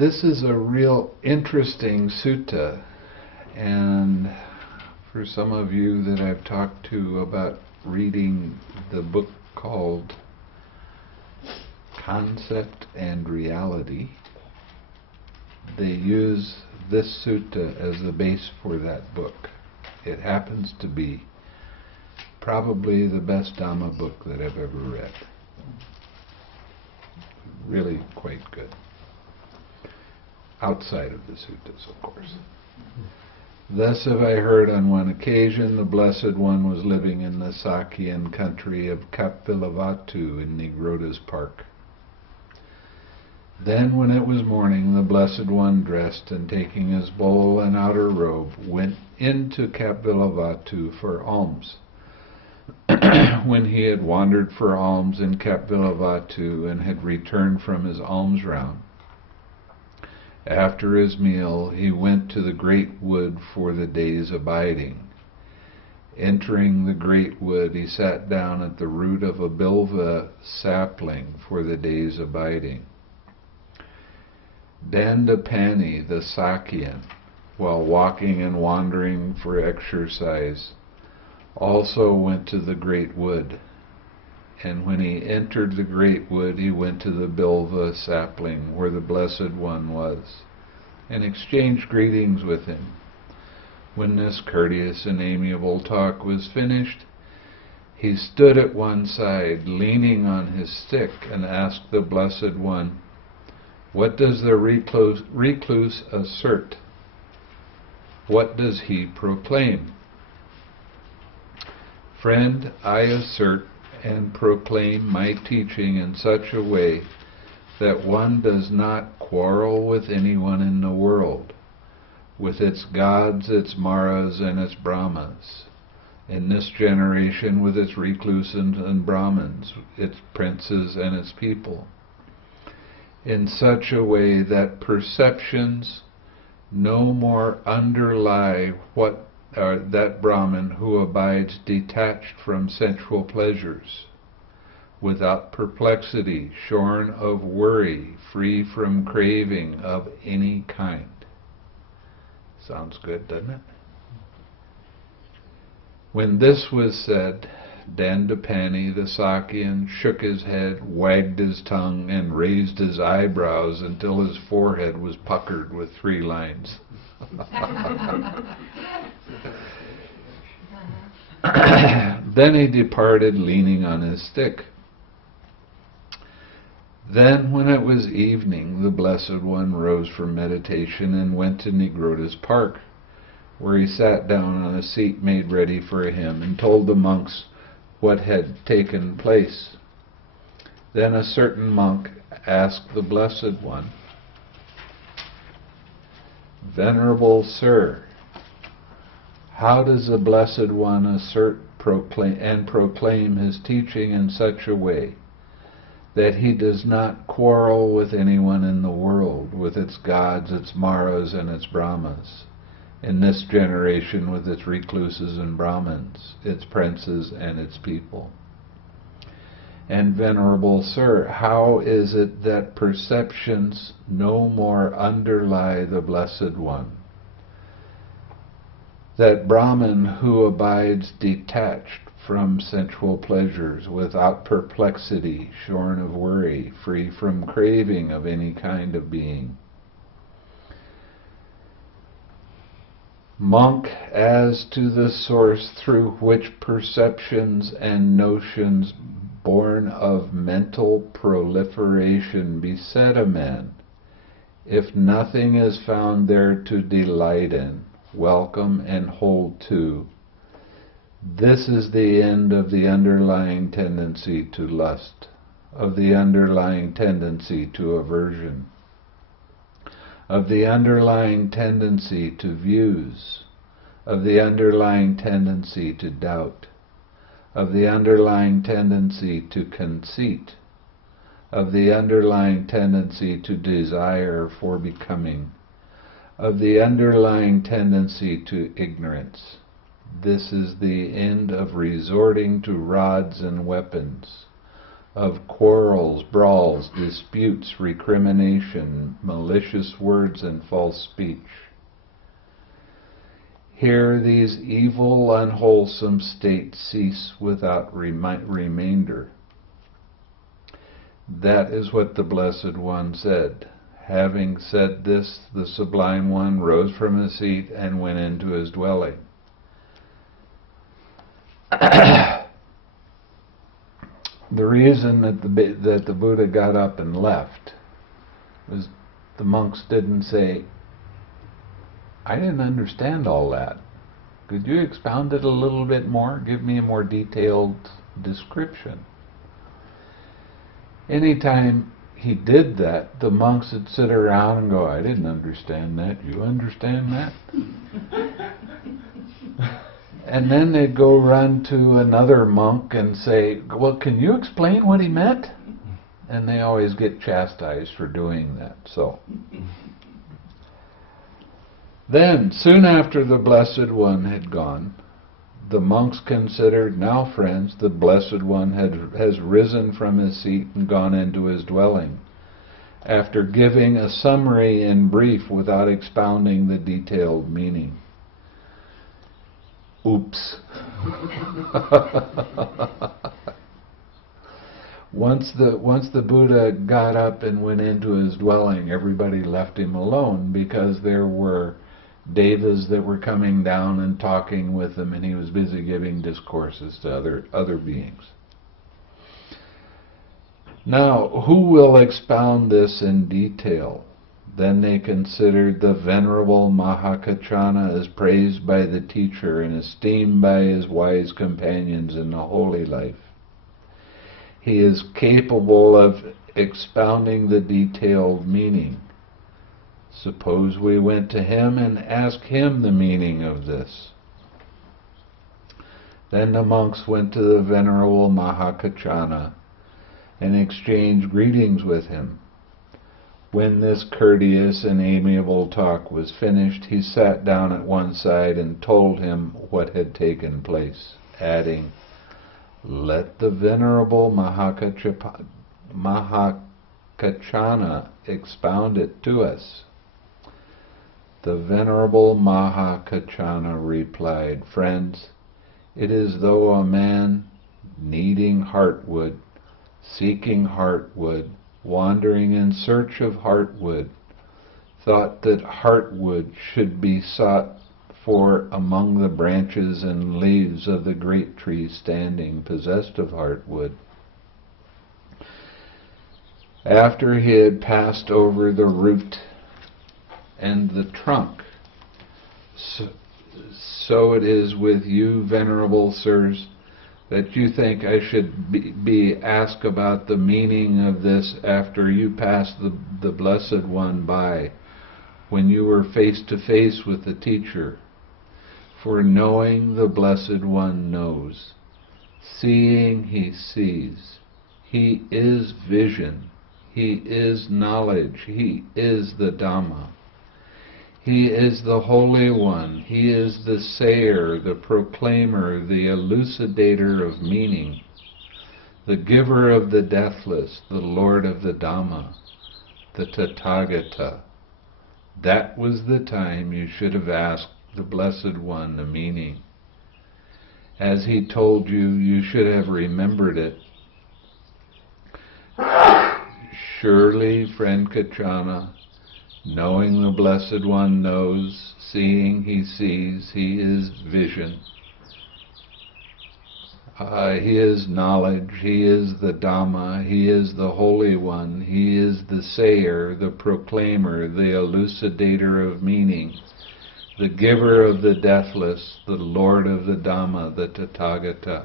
This is a real interesting sutta, and for some of you that I've talked to about reading the book called Concept and Reality, they use this sutta as the base for that book. It happens to be probably the best Dhamma book that I've ever read. Really quite good. Outside of the suttas, of course. Thus have I heard on one occasion the Blessed One was living in the Sakyan country of Kapilavatthu in Nigroda's park. Then when it was morning, the Blessed One dressed and taking his bowl and outer robe went into Kapilavatthu for alms. When he had wandered for alms in Kapilavatthu and had returned from his alms round, after his meal, he went to the great wood for the day's abiding. Entering the great wood, he sat down at the root of a bilva sapling for the day's abiding. Dandapani, the Sakyan, while walking and wandering for exercise, also went to the great wood. And when he entered the great wood, he went to the bilva sapling where the Blessed One was, and exchanged greetings with him. When this courteous and amiable talk was finished, he stood at one side, leaning on his stick, and asked the Blessed One, "What does the recluse assert? What does he proclaim?" "Friend, I assert and proclaim my teaching in such a way that one does not quarrel with anyone in the world, with its gods, its maras, and its brahmas, in this generation with its recluses and brahmins, its princes and its people, in such a way that perceptions no more underlie that Brahman who abides detached from sensual pleasures, without perplexity, shorn of worry, free from craving of any kind." Sounds good, doesn't it? When this was said, Dandapani, the Sakyan, shook his head, wagged his tongue, and raised his eyebrows until his forehead was puckered with 3 lines. Then he departed, leaning on his stick. Then, when it was evening, the Blessed One rose from meditation and went to Nigroda's park, where he sat down on a seat made ready for him and told the monks what had taken place. Then a certain monk asked the Blessed One, "Venerable Sir, how does the Blessed One assert and proclaim his teaching in such a way that he does not quarrel with anyone in the world, with its gods, its maras, and its brahmas, in this generation with its recluses and brahmins, its princes and its people? And Venerable Sir, how is it that perceptions no more underlie the Blessed One, that Brahman who abides detached from sensual pleasures, without perplexity, shorn of worry, free from craving of any kind of being?" Monk, as to the source through which perceptions and notions born of mental proliferation beset a man, if nothing is found there to delight in, welcome and hold to, this is the end of the underlying tendency to lust, of the underlying tendency to aversion, of the underlying tendency to views, of the underlying tendency to doubt, of the underlying tendency to conceit, of the underlying tendency to desire for becoming, of the underlying tendency to ignorance. This is the end of resorting to rods and weapons, of quarrels, brawls, disputes, recrimination, malicious words, and false speech. Here these evil, unwholesome states cease without remainder. That is what the Blessed One said. Having said this, the Sublime One rose from his seat and went into his dwelling. The reason that the Buddha got up and left was the monks didn't say, "I didn't understand all that. Could you expound it a little bit more? Give me a more detailed description." Anytime he did that, the monks would sit around and go, "I didn't understand that. You understand that?" And then they'd go run to another monk and say, "Well, can you explain what he meant?" And they always get chastised for doing that. So then, soon after the Blessed One had gone, the monks considered, "Now, friends, the Blessed One has risen from his seat and gone into his dwelling," after giving a summary in brief without expounding the detailed meaning. Oops. Once the Buddha got up and went into his dwelling, everybody left him alone because there were devas that were coming down and talking with him, and he was busy giving discourses to other beings. Now, who will expound this in detail? Then they considered the Venerable Mahā Kaccāna as praised by the teacher and esteemed by his wise companions in the holy life. He is capable of expounding the detailed meaning. Suppose we went to him and asked him the meaning of this. Then the monks went to the Venerable Mahā Kaccāna and exchanged greetings with him. When this courteous and amiable talk was finished, he sat down at one side and told him what had taken place, adding, "Let the Venerable Mahā Kaccāna expound it to us." The Venerable Mahā Kaccāna replied, "Friends, it is though a man needing heartwood, seeking heartwood, wandering in search of heartwood, thought that heartwood should be sought for among the branches and leaves of the great tree standing possessed of heartwood. After he had passed over the root and the trunk, so it is with you, venerable sirs, that you think I should be asked about the meaning of this after you passed the Blessed One by, when you were face to face with the teacher. For knowing the Blessed One knows, seeing he sees, he is vision, he is knowledge, he is the Dhamma. He is the Holy One, he is the sayer, the proclaimer, the elucidator of meaning, the giver of the deathless, the Lord of the Dhamma, the Tathagata. That was the time you should have asked the Blessed One the meaning. As he told you, you should have remembered it. Surely, friend Kaccāna, knowing the Blessed One knows, seeing he sees, he is vision. He is knowledge, he is the Dhamma, he is the Holy One, he is the sayer, the proclaimer, the elucidator of meaning, the giver of the deathless, the Lord of the Dhamma, the Tathagata.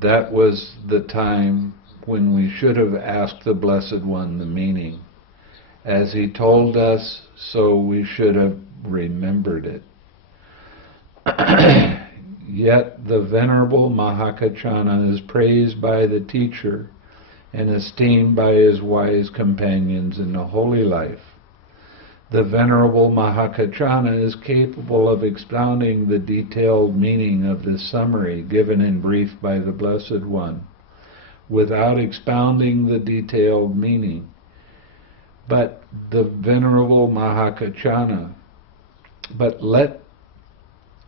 That was the time when we should have asked the Blessed One the meaning. As he told us, so we should have remembered it. Yet the Venerable Mahā Kaccāna is praised by the teacher and esteemed by his wise companions in the holy life. The Venerable Mahā Kaccāna is capable of expounding the detailed meaning of this summary given in brief by the Blessed One, without expounding the detailed meaning. But the Venerable Mahakachana, but let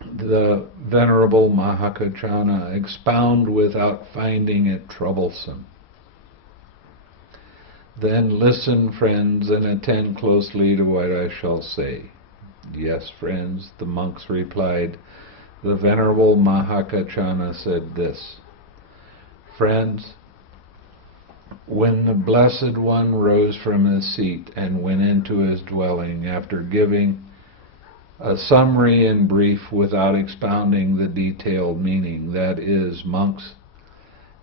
the Venerable Mahakachana expound without finding it troublesome. Then listen, friends, and attend closely to what I shall say. Yes, friends, the monks replied. The Venerable Mahakachana said this: Friends, when the Blessed One rose from his seat and went into his dwelling after giving a summary in brief without expounding the detailed meaning, that is, monks,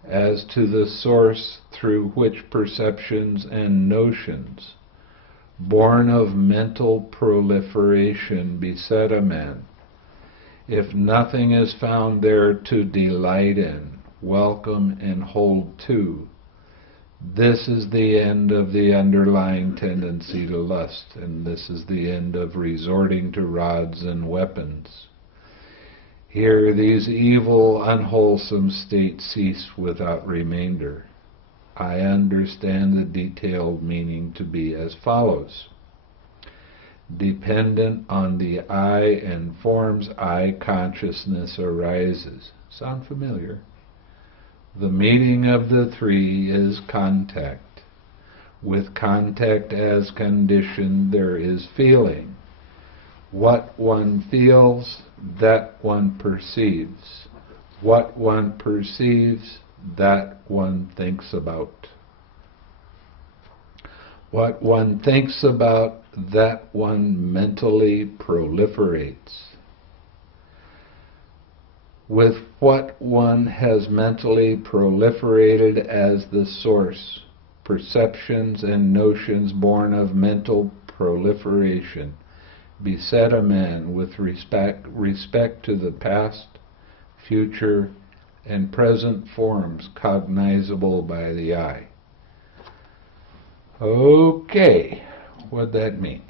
as to the source through which perceptions and notions, born of mental proliferation, beset a man, if nothing is found there to delight in, welcome and hold to, this is the end of the underlying tendency to lust, and this is the end of resorting to rods and weapons. Here these evil, unwholesome states cease without remainder. I understand the detailed meaning to be as follows. Dependent on the I and forms I consciousness arises. Sound familiar? The meaning of the three is contact. With contact as condition, there is feeling. What one feels, that one perceives. What one perceives, that one thinks about. What one thinks about, that one mentally proliferates. With what one has mentally proliferated as the source, perceptions and notions born of mental proliferation beset a man with respect to the past, future, and present forms cognizable by the eye. Okay, what'd that mean?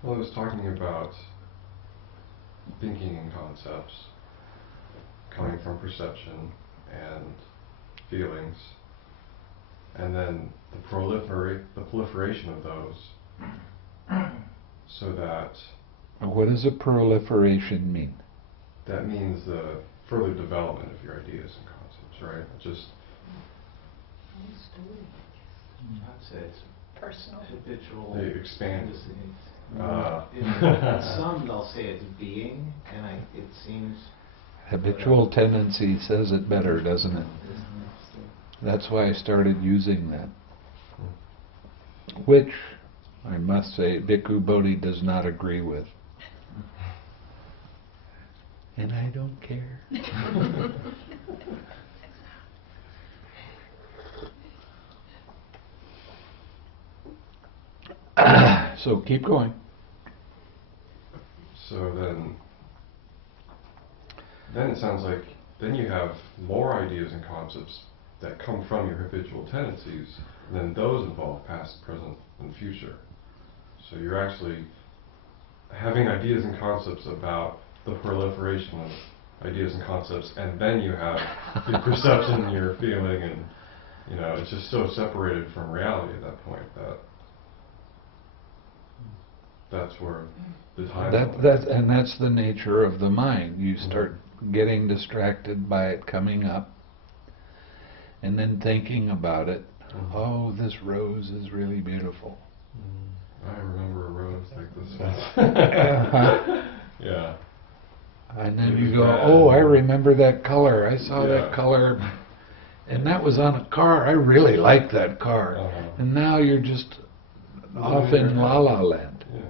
Well, I was talking about thinking in concepts coming from perception and feelings, and then the proliferation of those, so that... What does a proliferation mean? That means the further development of your ideas and concepts, right? Just... I'd say it's personal, habitual. They expand. In some, they'll say it's being, and it seems... Habitual tendency says it better, doesn't it? That's why I started using that. Which, I must say, Bhikkhu Bodhi does not agree with. And I don't care. So keep going. So then it sounds like then you have more ideas and concepts that come from your habitual tendencies, and then those involve past, present, and future. So you're actually having ideas and concepts about the proliferation of ideas and concepts, and then you have your perception, your feeling, and it's just so separated from reality at that point that that's where the time... That's the nature of the mind. You start getting distracted by it coming up, and then thinking about it. Oh, this rose is really beautiful. I remember a rose like this one. Yeah. And then you go, oh, I remember that color. I saw that color, and that was on a car. I really like that car. And now you're just off in La La Land. Yeah.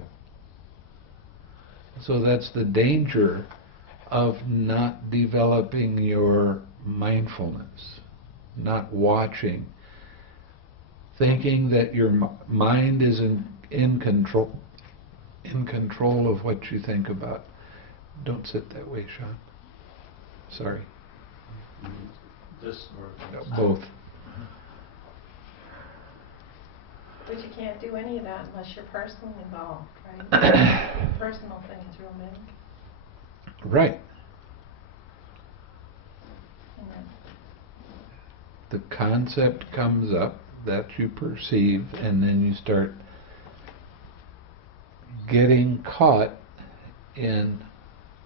So that's the danger of not developing your mindfulness, not watching, thinking that your mind is in control of what you think about. Don't sit that way, Sean. Sorry. This or both. But you can't do any of that unless you're personally involved, right? The personal thing is real big. Right. Yeah. The concept comes up that you perceive, and then you start getting caught in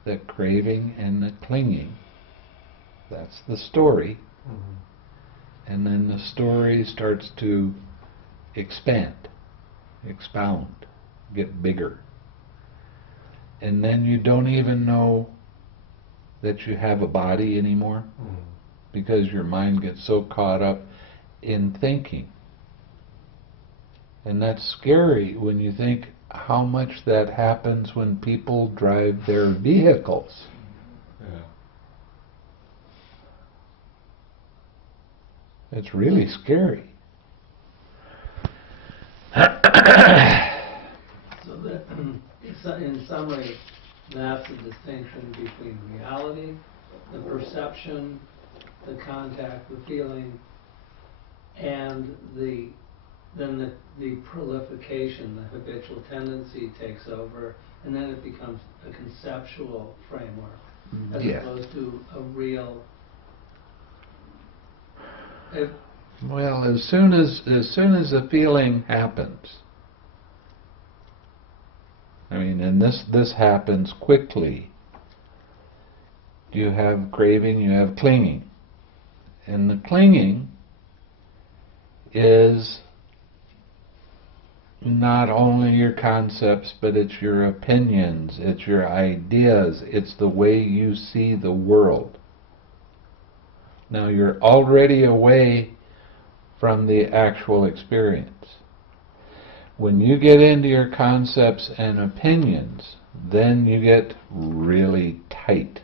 the craving and the clinging. That's the story. Mm-hmm. And then the story starts to expand, expound, get bigger. And then you don't even know that you have a body anymore, because your mind gets so caught up in thinking. And that's scary when you think how much that happens when people drive their vehicles. Yeah. It's really scary. So that, in summary, that's the distinction between reality, the perception, the contact, the feeling, and the proliferation, the habitual tendency takes over, and then it becomes a conceptual framework as opposed to a real. Well, as soon as a feeling happens, I mean, and this happens quickly. You have craving, you have clinging. And the clinging is not only your concepts, but it's your opinions, it's your ideas, it's the way you see the world. Now you're already away from the actual experience. When you get into your concepts and opinions, then you get really tight.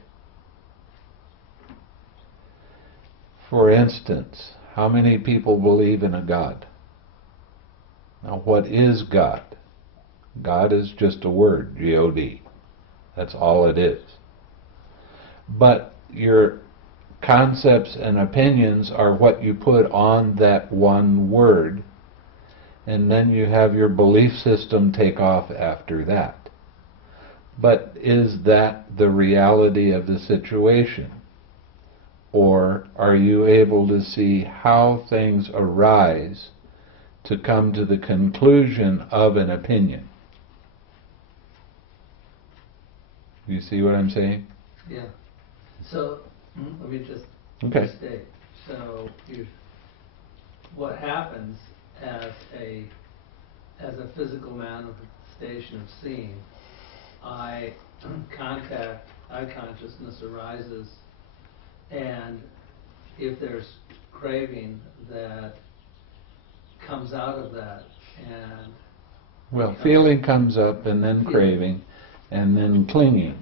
For instance, how many people believe in a God? Now, what is God? God is just a word, G-O-D. That's all it is. But your concepts and opinions are what you put on that one word, and then you have your belief system take off after that. But is that the reality of the situation? Or are you able to see how things arise to come to the conclusion of an opinion? You see what I'm saying? Yeah. So let me just state. So what happens as a physical manifestation of seeing, eye consciousness arises, and if there's craving that comes out of that, and well, feeling comes up, and then craving, and then clinging.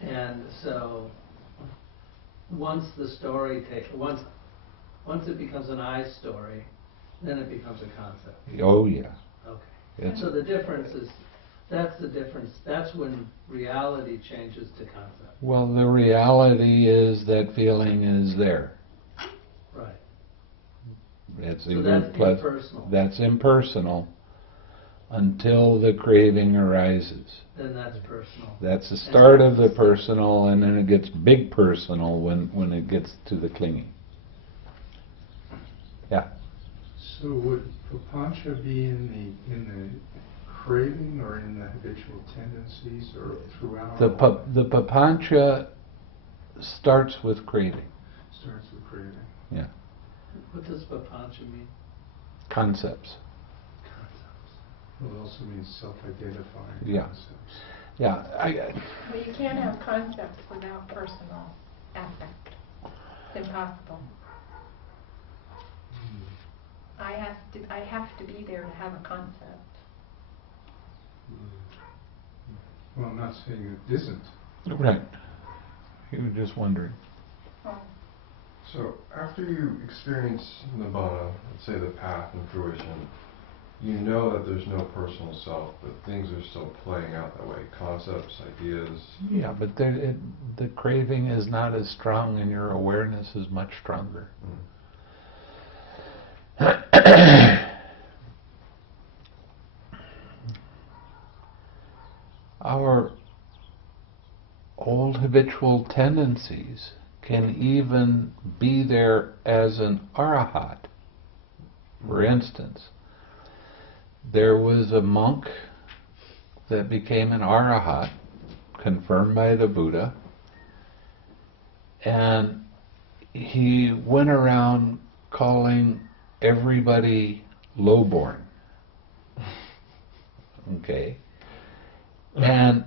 And so once the story once it becomes an I story, then it becomes a concept. Oh yeah. Okay. So the difference is, that's the difference. That's when reality changes to concept. Well, the reality is that feeling is there. Right. It's so that's impersonal. That's impersonal until the craving arises. Then that's personal. That's the start of the personal, and then it gets big personal when it gets to the clinging. Yeah. So would Papañca be in the craving or in the habitual tendencies or throughout? The Papañca starts with craving. Starts with craving. Yeah. What does Papañca mean? Concepts. Well, it also means self-identifying concepts. Yeah. But you can't have concepts without personal affect. It's impossible. I have to be there to have a concept. Well, I'm not saying it isn't. Right. You were just wondering. Oh. So after you experience Nibbana, let's say the path and fruition, you know that there's no personal self, but things are still playing out that way. Concepts, ideas. Yeah, but the craving is not as strong, and your awareness is much stronger. habitual tendencies can even be there as an arahat. For instance, there was a monk that became an arahat, confirmed by the Buddha, and he went around calling everybody lowborn. Okay? And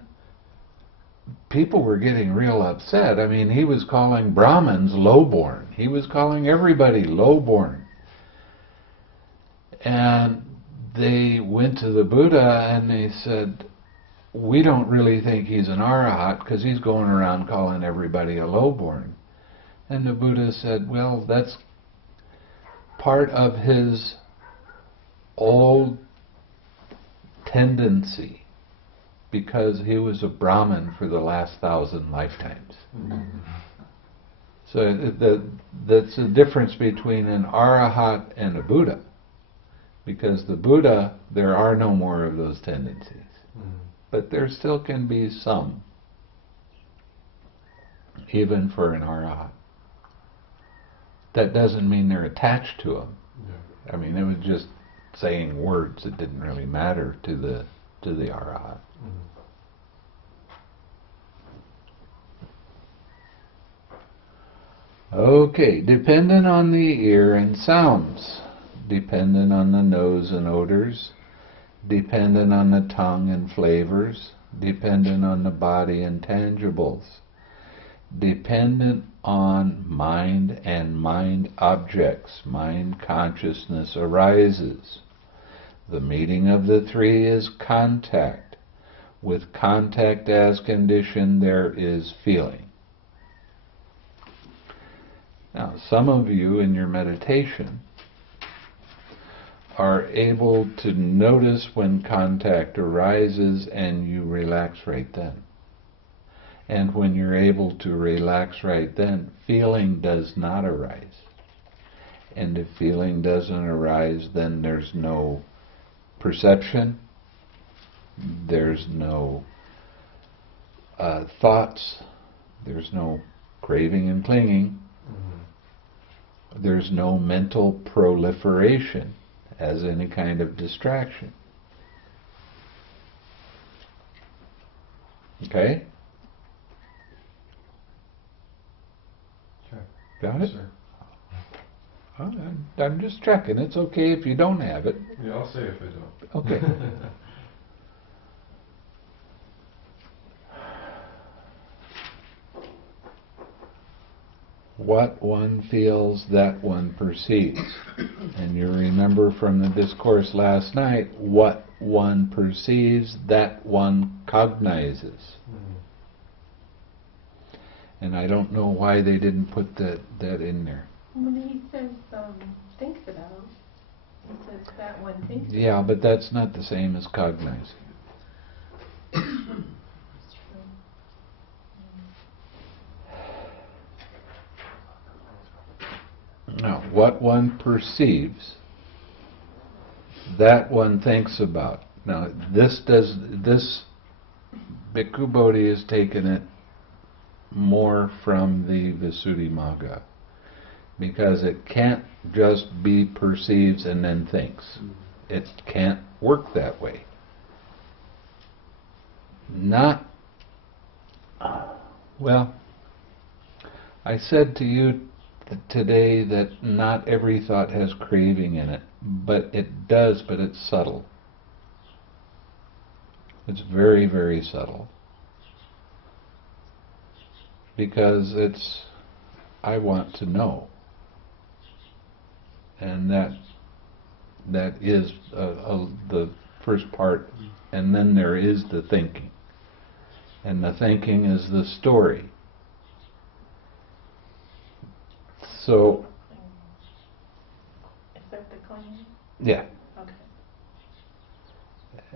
people were getting real upset. I mean, he was calling Brahmins lowborn. He was calling everybody lowborn. And they went to the Buddha and they said, we don't really think he's an arahat because he's going around calling everybody a lowborn. And the Buddha said, well, that's part of his old tendency, because he was a Brahmin for the last 1,000 lifetimes. So that's the difference between an arahat and a Buddha. Because the Buddha, there are no more of those tendencies. But there still can be some, even for an arahat. That doesn't mean they're attached to him. I mean, it was just saying words that didn't really matter to the arahat. Okay, dependent on the ear and sounds, dependent on the nose and odors, dependent on the tongue and flavors, dependent on the body and tangibles, dependent on mind and mind objects. Mind consciousness arises. The meeting of the three is contact. With contact as condition, there is feeling. Now, some of you in your meditation are able to notice when contact arises and you relax right then. And when you're able to relax right then, feeling does not arise. And if feeling doesn't arise, then there's no perception, there's no thoughts, there's no craving and clinging, there's no mental proliferation as any kind of distraction. Okay? Got it? Sir. I'm just checking. It's okay if you don't have it. Yeah, I'll say if I don't. Okay. What one feels, that one perceives. And you remember from the discourse last night, what one perceives, that one cognizes. And I don't know why they didn't put that in there. When he says thinks about, he says that one thinks Yeah, about. but that's not the same as cognizing. That's true. Now, what one perceives, that one thinks about. Now, this Bhikkhu Bodhi has taken it more from the Visuddhimagga, because it can't just be perceives and then thinks. It can't work that way. Well, I said to you today that not every thought has craving in it, but it does, but it's subtle. It's very, very subtle. Because it's, I want to know. And that is the first part, and then there is the thinking. And the thinking is the story. So, Is that the clinging? yeah. Okay.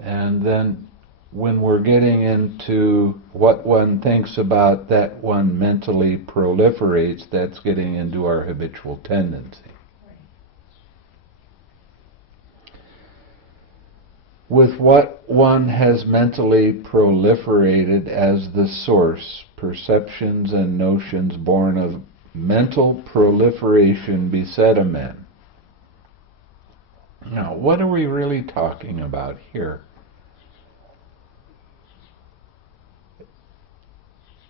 And then when we're getting into what one thinks about, that one mentally proliferates, that's getting into our habitual tendency. Right. with what one has mentally proliferated as the source, perceptions and notions born of mental proliferation beset a man. Now, what are we really talking about here?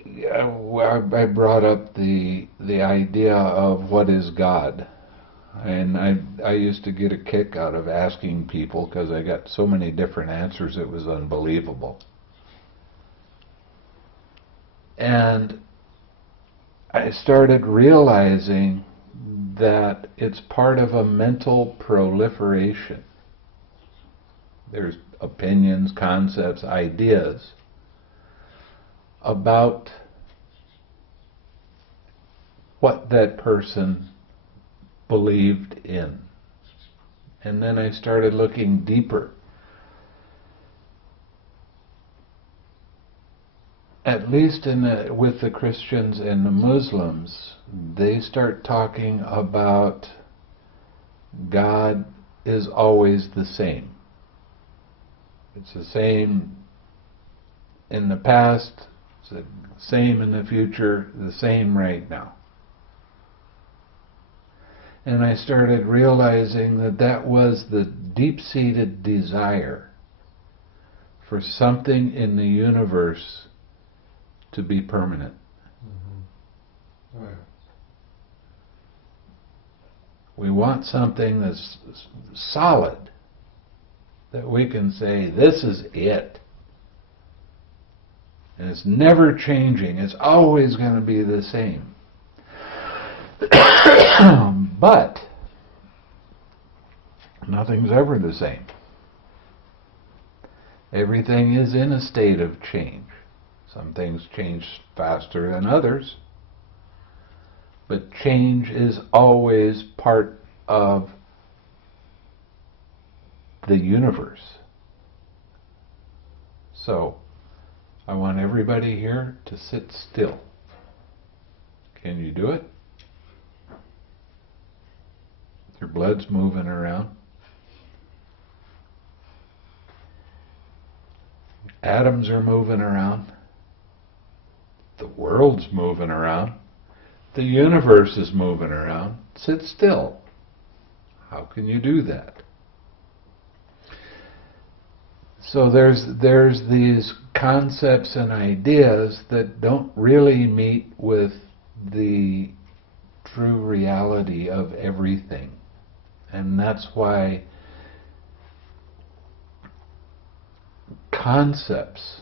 I brought up the idea of what is God. And I used to get a kick out of asking people because I got so many different answers, it was unbelievable. And I started realizing that it's part of a mental proliferation. There's opinions, concepts, ideas about what that person believed in. And then I started looking deeper. At least with the Christians and the Muslims, they start talking about God is always the same. It's the same in the past, it's the same in the future, the same right now. And I started realizing that that was the deep-seated desire for something in the universe to be permanent. Mm-hmm. Oh, yeah. We want something that's solid, that we can say, this is it. And it's never changing. It's always going to be the same. But nothing's ever the same. Everything is in a state of change. Some things change faster than others, but change is always part of the universe. So, I want everybody here to sit still. Can you do it? Your blood's moving around. Atoms are moving around. The world's moving around. The universe is moving around. Sit still. How can you do that? So there's these concepts and ideas that don't really meet with the true reality of everything. And that's why concepts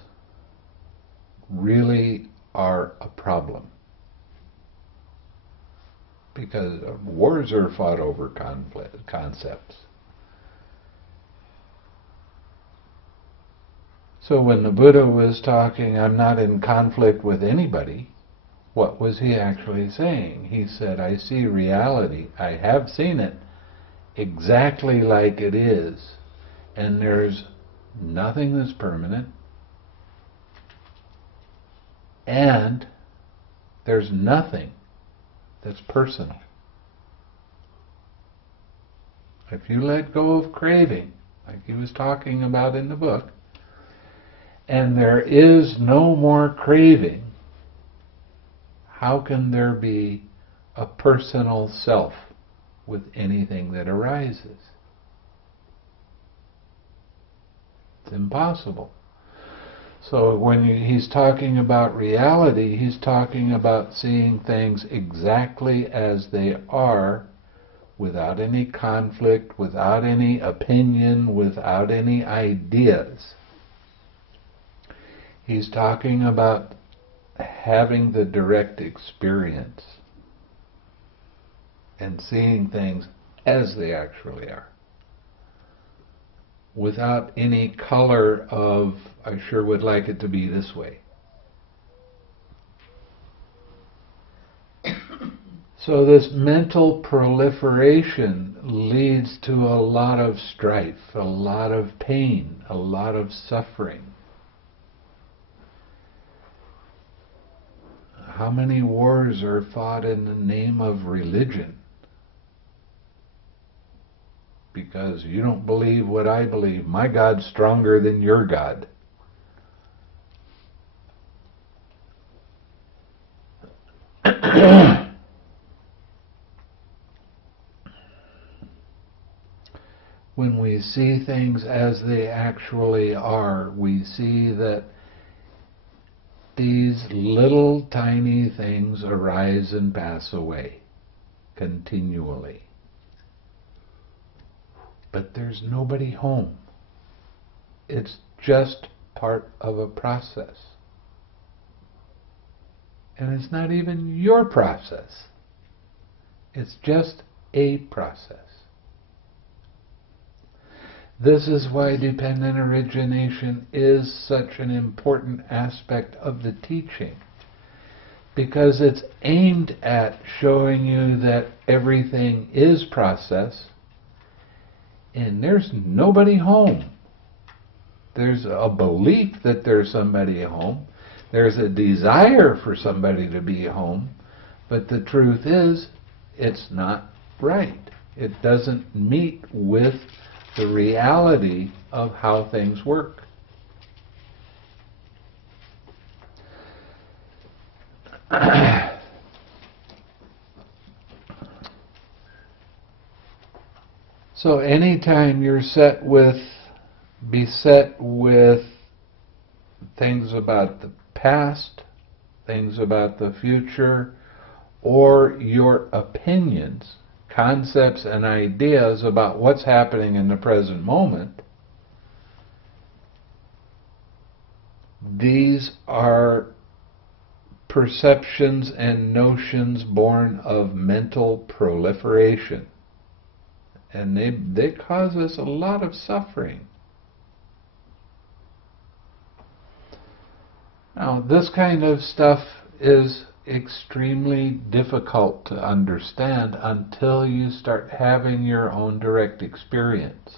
really are a problem. Because wars are fought over concepts. So when the Buddha was talking, I'm not in conflict with anybody, what was he actually saying? He said, I see reality. I have seen it exactly like it is, and there's nothing that's permanent, and there's nothing that's personal. If you let go of craving, like he was talking about in the book, and there is no more craving, how can there be a personal self with anything that arises? It's impossible. So when he's talking about reality, he's talking about seeing things exactly as they are, without any conflict, without any opinion, without any ideas. He's talking about having the direct experience and seeing things as they actually are, without any color of, I sure would like it to be this way. So this mental proliferation leads to a lot of strife, a lot of pain, a lot of suffering. How many wars are fought in the name of religion? because you don't believe what I believe. My God's stronger than your God. When we see things as they actually are, we see that these little tiny things arise and pass away continually. But there's nobody home. It's just part of a process. And it's not even your process. It's just a process. This is why dependent origination is such an important aspect of the teaching, because it's aimed at showing you that everything is process, and there's nobody home. There's a belief that there's somebody home. There's a desire for somebody to be home, but the truth is, it's not right. It doesn't meet with the reality of how things work. So anytime you're beset with things about the past, things about the future, or your opinions, concepts and ideas about what's happening in the present moment, these are perceptions and notions born of mental proliferation. And they cause us a lot of suffering. Now, this kind of stuff is extremely difficult to understand until you start having your own direct experience.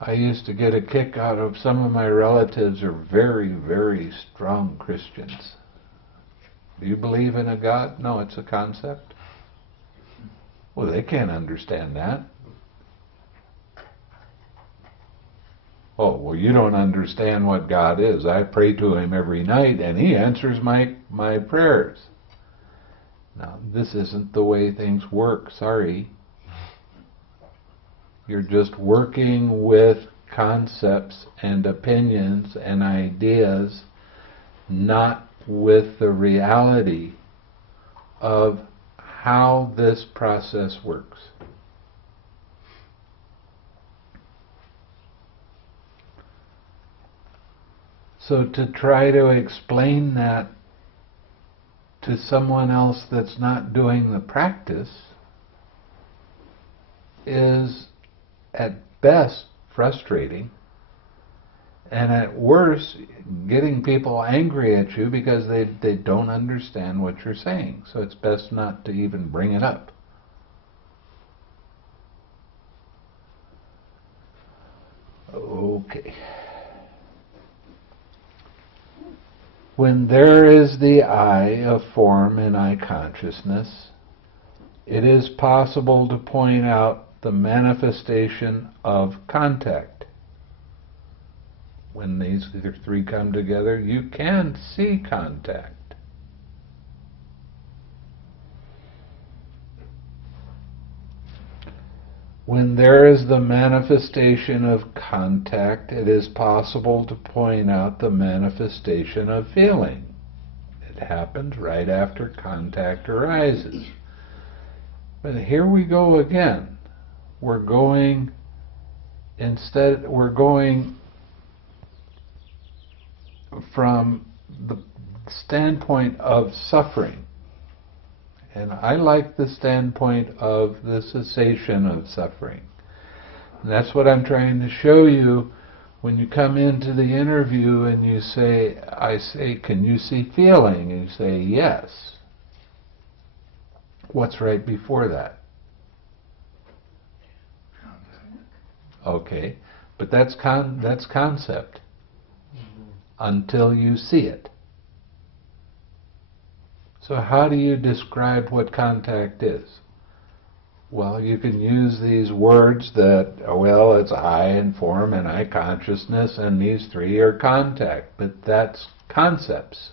I used to get a kick out of some of my relatives are very, very strong Christians. Do you believe in a God? No, it's a concept. Well, they can't understand that. Oh, well, you don't understand what God is. I pray to Him every night, and He answers my prayers. Now, this isn't the way things work, sorry. You're just working with concepts and opinions and ideas, not with the reality of how this process works. So to try to explain that to someone else that's not doing the practice is at best frustrating, and at worst getting people angry at you because they don't understand what you're saying. So it's best not to even bring it up. Okay. When there is the I of form in I consciousness, it is possible to point out the manifestation of contact. When these three come together, you can see contact. When there is the manifestation of contact, it is possible to point out the manifestation of feeling. It happens right after contact arises. But here we go again. We're going from the standpoint of suffering. And I like the standpoint of the cessation of suffering. And that's what I'm trying to show you when you come into the interview and you say, I say, can you see feeling? And you say, yes. What's right before that? Okay, but that's concept until you see it. So how do you describe what contact is? well, you can use these words that, well, it's I in form and I consciousness, and these three are contact, but that's concepts.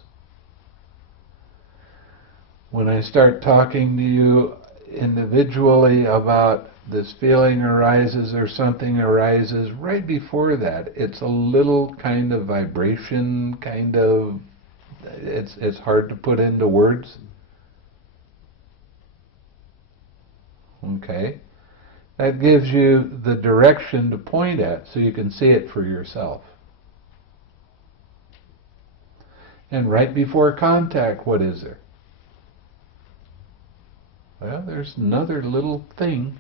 When I start talking to you individually about this feeling arises or something arises, right before that, it's a little kind of vibration, it's hard to put into words. Okay? That gives you the direction to point at so you can see it for yourself. And right before contact, what is there? Well, there's another little thing.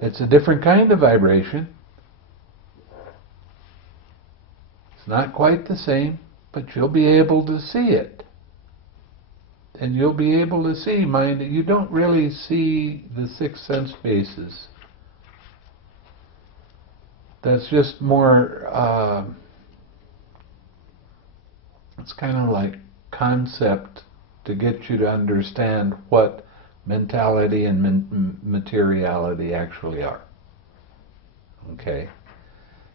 It's a different kind of vibration. It's not quite the same, but you'll be able to see it. And you'll be able to see mind. You don't really see the six sense bases. That's just more, it's kind of like concept to get you to understand what mentality and materiality actually are. Okay?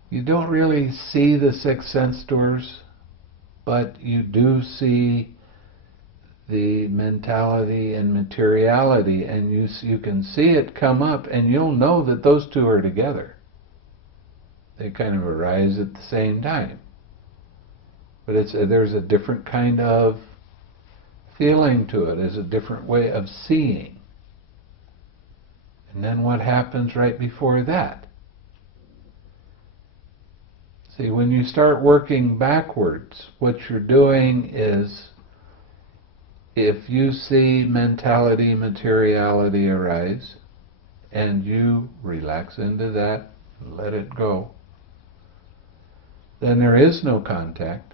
You don't really see the six sense doors, but you do see the mentality and materiality, and you can see it come up, and you'll know that those two are together. They kind of arise at the same time. But there's a different kind of feeling to it. There's a different way of seeing. And then what happens right before that? See, when you start working backwards, what you're doing is, if you see mentality, materiality arise, and you relax into that, let it go, then there is no contact,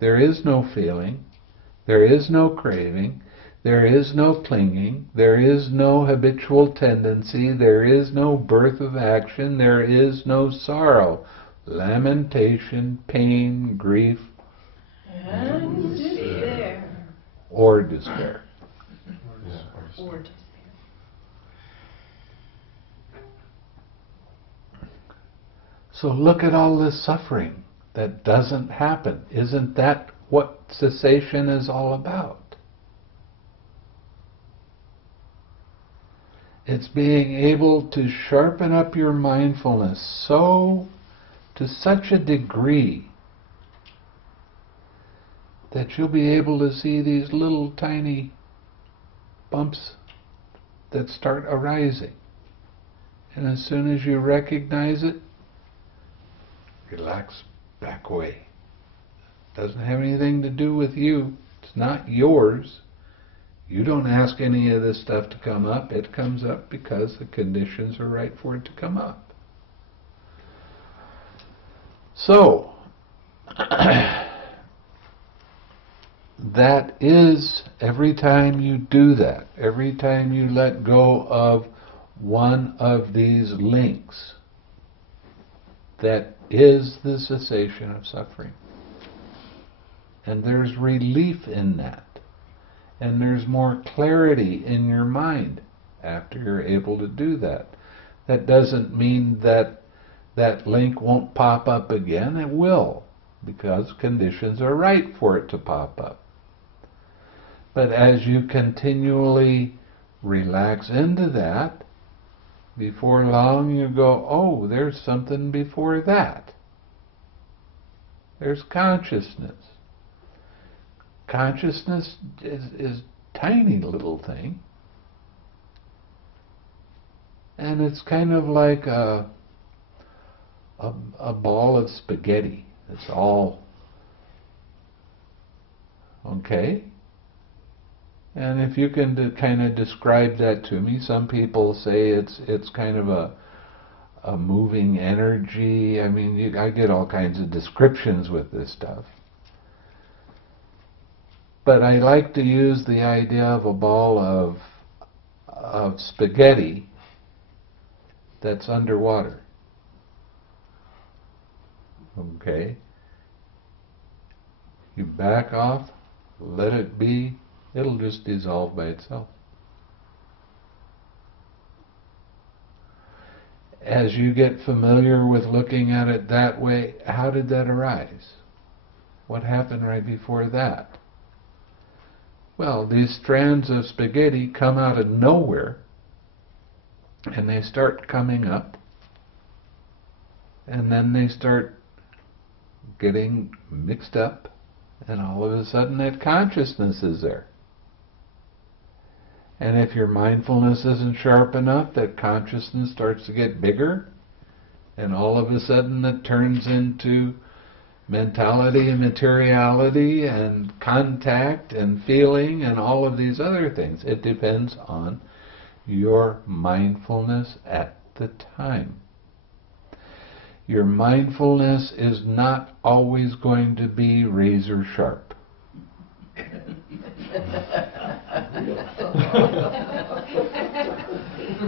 there is no feeling, there is no craving, there is no clinging, there is no habitual tendency, there is no birth of action, there is no sorrow, lamentation, pain, grief, And despair. or despair. Or despair. So look at all this suffering that doesn't happen. Isn't that what cessation is all about? It's being able to sharpen up your mindfulness to such a degree that you'll be able to see these little tiny bumps that start arising. And as soon as you recognize it, relax back away. Doesn't have anything to do with you. It's not yours. You don't ask any of this stuff to come up. It comes up because the conditions are right for it to come up. So, that is, every time you do that, every time you let go of one of these links, that is the cessation of suffering. And there's relief in that. And there's more clarity in your mind after you're able to do that. That doesn't mean that that link won't pop up again. It will, because conditions are right for it to pop up. But as you continually relax into that, before long you go, oh, there's something before that. There's consciousness. Consciousness is tiny little thing. And it's kind of like a ball of spaghetti. It's all okay. And if you can kind of describe that to me, some people say it's kind of a moving energy. I mean, I get all kinds of descriptions with this stuff. But I like to use the idea of a ball of spaghetti that's underwater. Okay? You back off, let it be, it'll just dissolve by itself. as you get familiar with looking at it that way, how did that arise? What happened right before that? Well, these strands of spaghetti come out of nowhere, and they start coming up, and then they start getting mixed up, and all of a sudden that consciousness is there. And if your mindfulness isn't sharp enough, that consciousness starts to get bigger, and all of a sudden it turns into mentality and materiality and contact and feeling and all of these other things. It depends on your mindfulness at the time. Your mindfulness is not always going to be razor sharp.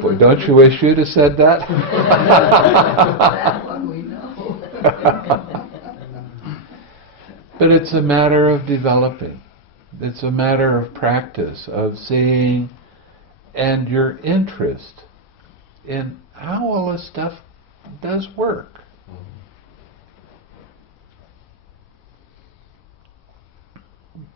Boy, don't you wish you'd have said that? That one we know. But it's a matter of developing. It's a matter of practice, of seeing, and your interest in how all this stuff does work.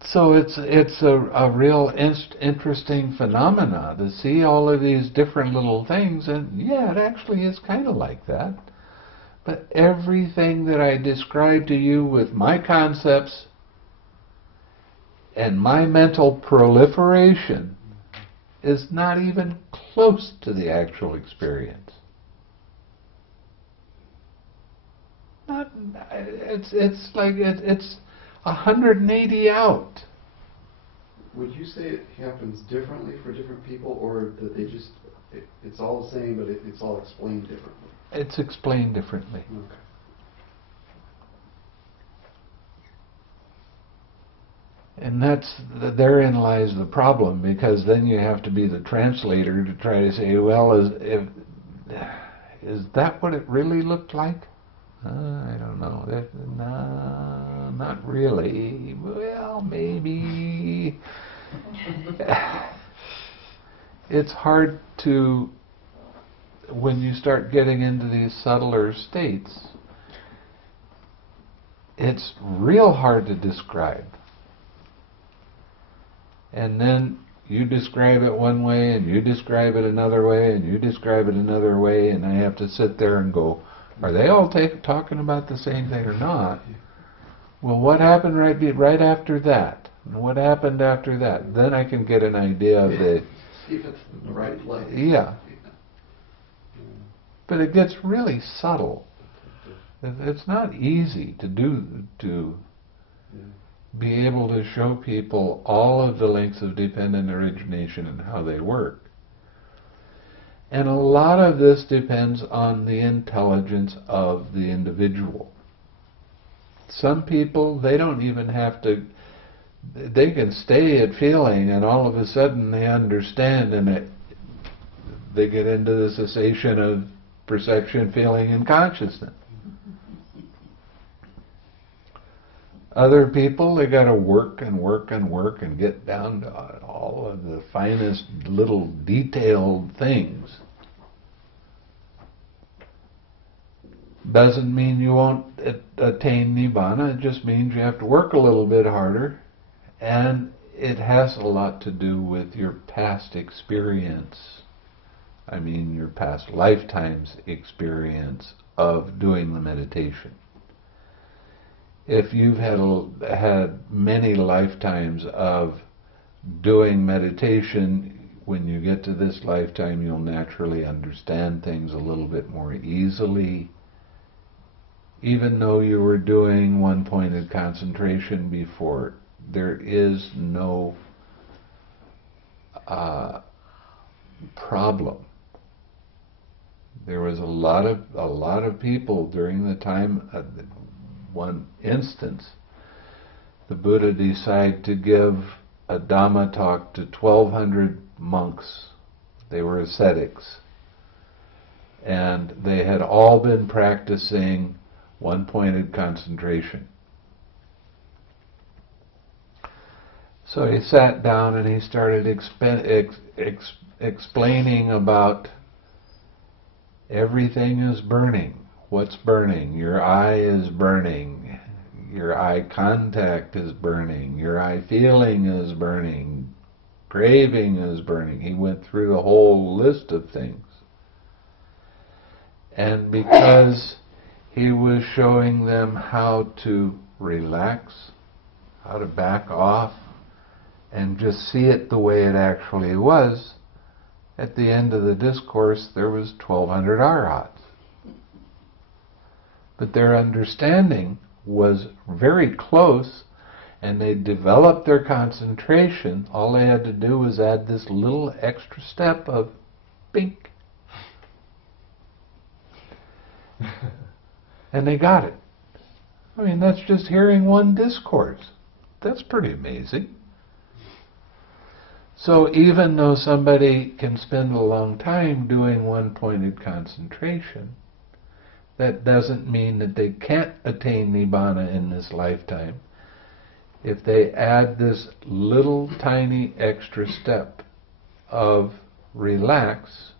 So it's a real interesting phenomena to see all of these different little things, and yeah, it actually is kind of like that. But everything that I described to you with my concepts and my mental proliferation is not even close to the actual experience. It's like it's 180 out. Would you say it happens differently for different people, or that they just, it's all the same, but it's all explained differently? It's explained differently. Okay. And therein lies the problem, because then you have to be the translator to try to say, well, is that what it really looked like? I don't know. No, not really. Well, maybe. It's hard to, when you start getting into these subtler states, it's real hard to describe. And then you describe it one way, and you describe it another way, and you describe it another way, and I have to sit there and go, are they all talking about the same thing or not? Well, what happened right after that? And what happened after that? Then I can get an idea of the... See if it's the right place. Yeah. But it gets really subtle. It's not easy to be able to show people all of the links of dependent origination and how they work. And a lot of this depends on the intelligence of the individual. Some people, they don't even have to, they can stay at feeling, and all of a sudden they understand, and they get into the cessation of perception, feeling, and consciousness. Other people, they got to work and work and work and get down to all of the finest little detailed things. Doesn't mean you won't attain Nibbana, it just means you have to work a little bit harder, and it has a lot to do with your past experience. I mean your past lifetime's experience of doing the meditation. If you've had many lifetimes of doing meditation, when you get to this lifetime you'll naturally understand things a little bit more easily. Even though you were doing one-pointed concentration before, there is no problem. There was a lot of people during the time. One instance, the Buddha decided to give a Dhamma talk to 1,200 monks. They were ascetics, and they had all been practicing one-pointed concentration. So he sat down and he started explaining about Everything is burning. What's burning? Your eye is burning. Your eye contact is burning. Your eye feeling is burning. Craving is burning. He went through the whole list of things. And because he was showing them how to relax, how to back off, and just see it the way it actually was, at the end of the discourse there was 1,200 arhats. But their understanding was very close, and they developed their concentration. All they had to do was add this little extra step of bink. And they got it. I mean, that's just hearing one discourse. That's pretty amazing. So even though somebody can spend a long time doing one-pointed concentration, that doesn't mean that they can't attain Nibbana in this lifetime. If they add this little tiny extra step of relax,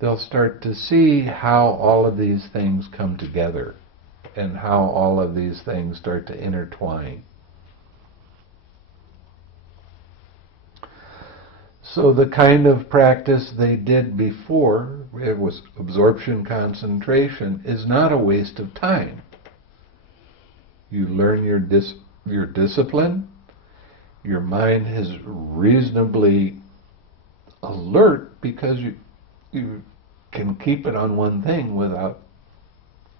they'll start to see how all of these things come together and how all of these things start to intertwine. So the kind of practice they did before, it was absorption concentration, is not a waste of time. You learn your discipline, your mind is reasonably alert because you can keep it on one thing without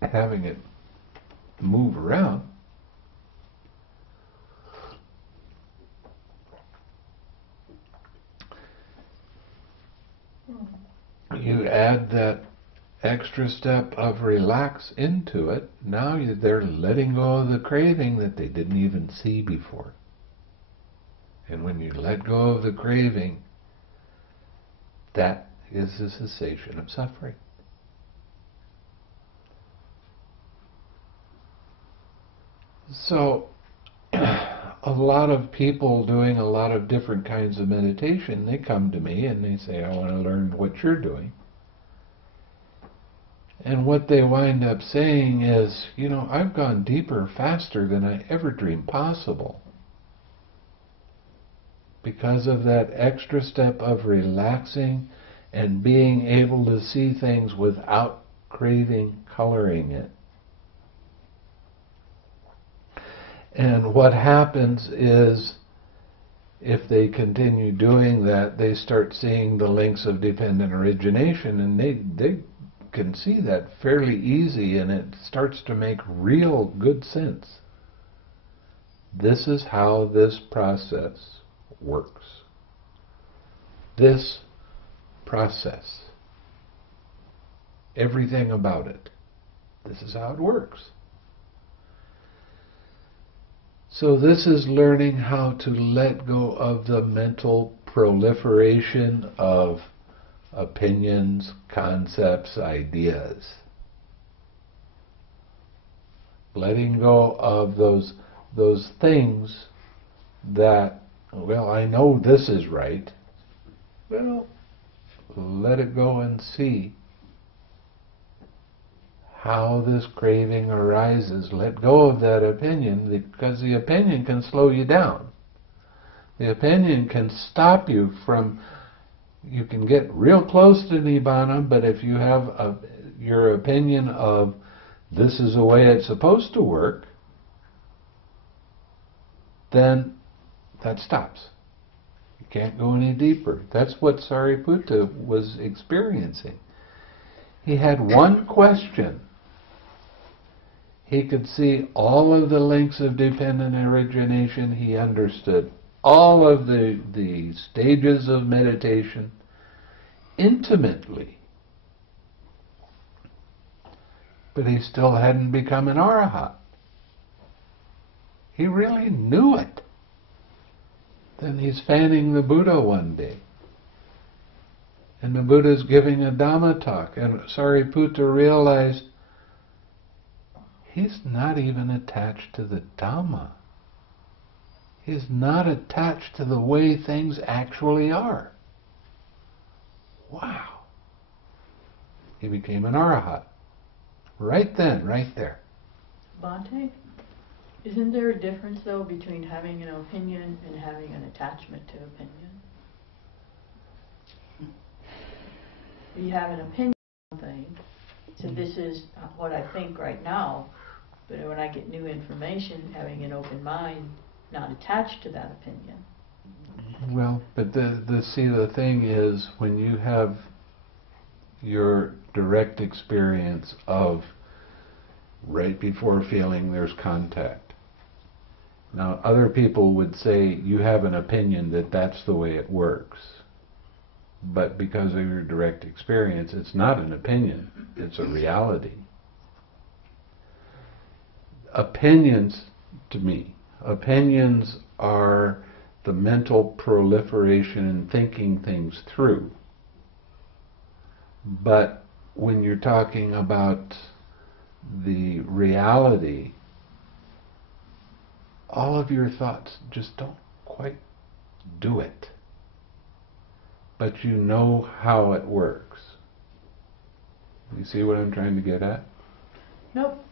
having it move around. You add that extra step of relax into it, now they're letting go of the craving that they didn't even see before. And when you let go of the craving, that is the cessation of suffering. So, a lot of people doing a lot of different kinds of meditation, they come to me and they say, I want to learn what you're doing. And what they wind up saying is, I've gone deeper faster than I ever dreamed possible. Because of that extra step of relaxing and being able to see things without craving coloring it. And what happens is, if they continue doing that, they start seeing the links of dependent origination, and they can see that fairly easy, and it starts to make real good sense. This is how this process works. This process. Everything about it. This is how it works. So this is learning how to let go of the mental proliferation of opinions, concepts, ideas. Letting go of those things that, well, I know this is right. Well, let it go and see how this craving arises. Let go of that opinion, because the opinion can slow you down. The opinion can stop you from, you can get real close to Nibbana, but if you have your opinion of this is the way it's supposed to work, then that stops. You can't go any deeper. That's what Sariputta was experiencing. He had one question. He could see all of the links of dependent origination. He understood all of the stages of meditation intimately. But he still hadn't become an arahat. He really knew it. Then he's fanning the Buddha one day. And the Buddha's giving a Dhamma talk. And Sariputta realized he's not even attached to the Dhamma. He's not attached to the way things actually are. Wow. he became an arahat. Right then, right there. Bhante, isn't there a difference though between having an opinion and having an attachment to opinion? You have an opinion on something, so this is what I think right now, but when I get new information, having an open mind, not attached to that opinion. Well, but the thing is, when you have your direct experience of right before feeling there's contact. Now, other people would say you have an opinion that that's the way it works. But because of your direct experience, it's not an opinion, it's a reality. Opinions, to me, opinions are the mental proliferation and thinking things through. But when you're talking about the reality, all of your thoughts just don't quite do it. But you know how it works. You see what I'm trying to get at? Nope.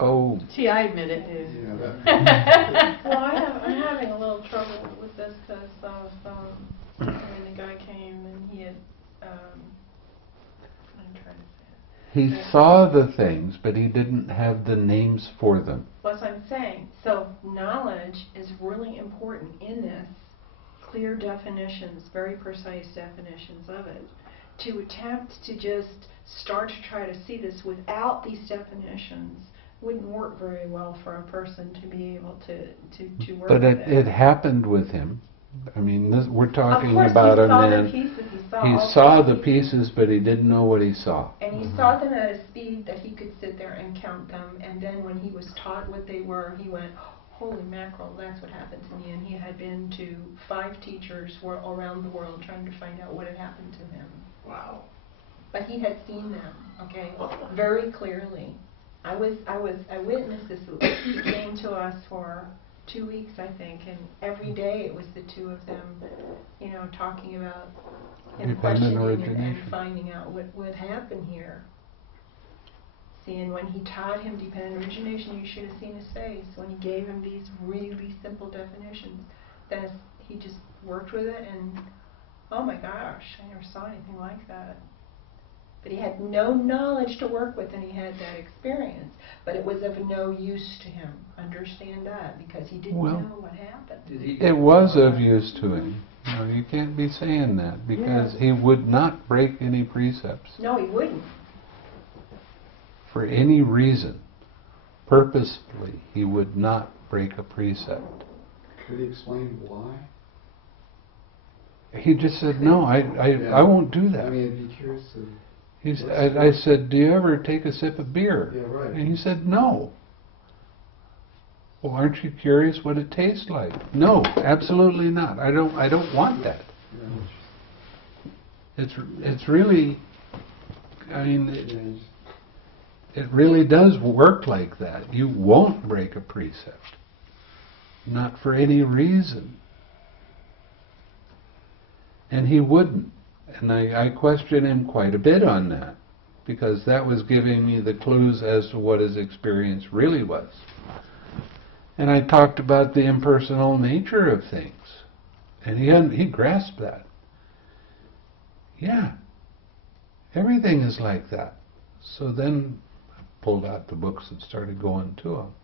Oh. See, I admit it too. Yeah, Well, I'm having a little trouble with this because the guy came and he had, I'm trying to say it. He saw the things, but he didn't have the names for them. What I'm saying. So knowledge is really important in this. Clear definitions, very precise definitions of it. To attempt to just start to try to see this without these definitions wouldn't work very well for a person to be able to work But with it happened with him. I mean, we're talking of course, about a he saw man. the pieces. He saw the pieces, but he didn't know what he saw. And he saw them at a speed that he could sit there and count them. And then when he was taught what they were, he went, holy mackerel, that's what happened to me. And he had been to 5 teachers around the world trying to find out what had happened to him. Wow. But he had seen them, okay, very clearly. I witnessed this. He came to us for 2 weeks, I think, and every day it was the two of them, you know, talking about him Dependent questioning origination. and finding out what happened here. See, and when he taught him dependent origination, you should have seen his face when he gave him these really simple definitions. Then he just worked with it, and oh my gosh, I never saw anything like that. But he had no knowledge to work with, and he had that experience. But it was of no use to him. Understand that, because he didn't know what happened. It was of use to him. No, you can't be saying that, because he would not break any precepts. No, he wouldn't. For any reason, purposefully, he would not break a precept. Could he explain why? He just said, no, I won't do that. I mean, I'd be curious to... I said, do you ever take a sip of beer? Yeah, right. And he said, no. Well, aren't you curious what it tastes like? No, absolutely not. I don't want that. Yeah. It's really, I mean, it really does work like that. You won't break a precept. Not for any reason. And he wouldn't. And I question him quite a bit on that, because that was giving me the clues as to what his experience really was. And I talked about the impersonal nature of things, and he grasped that. Yeah, everything is like that. So then I pulled out the books and started going to him.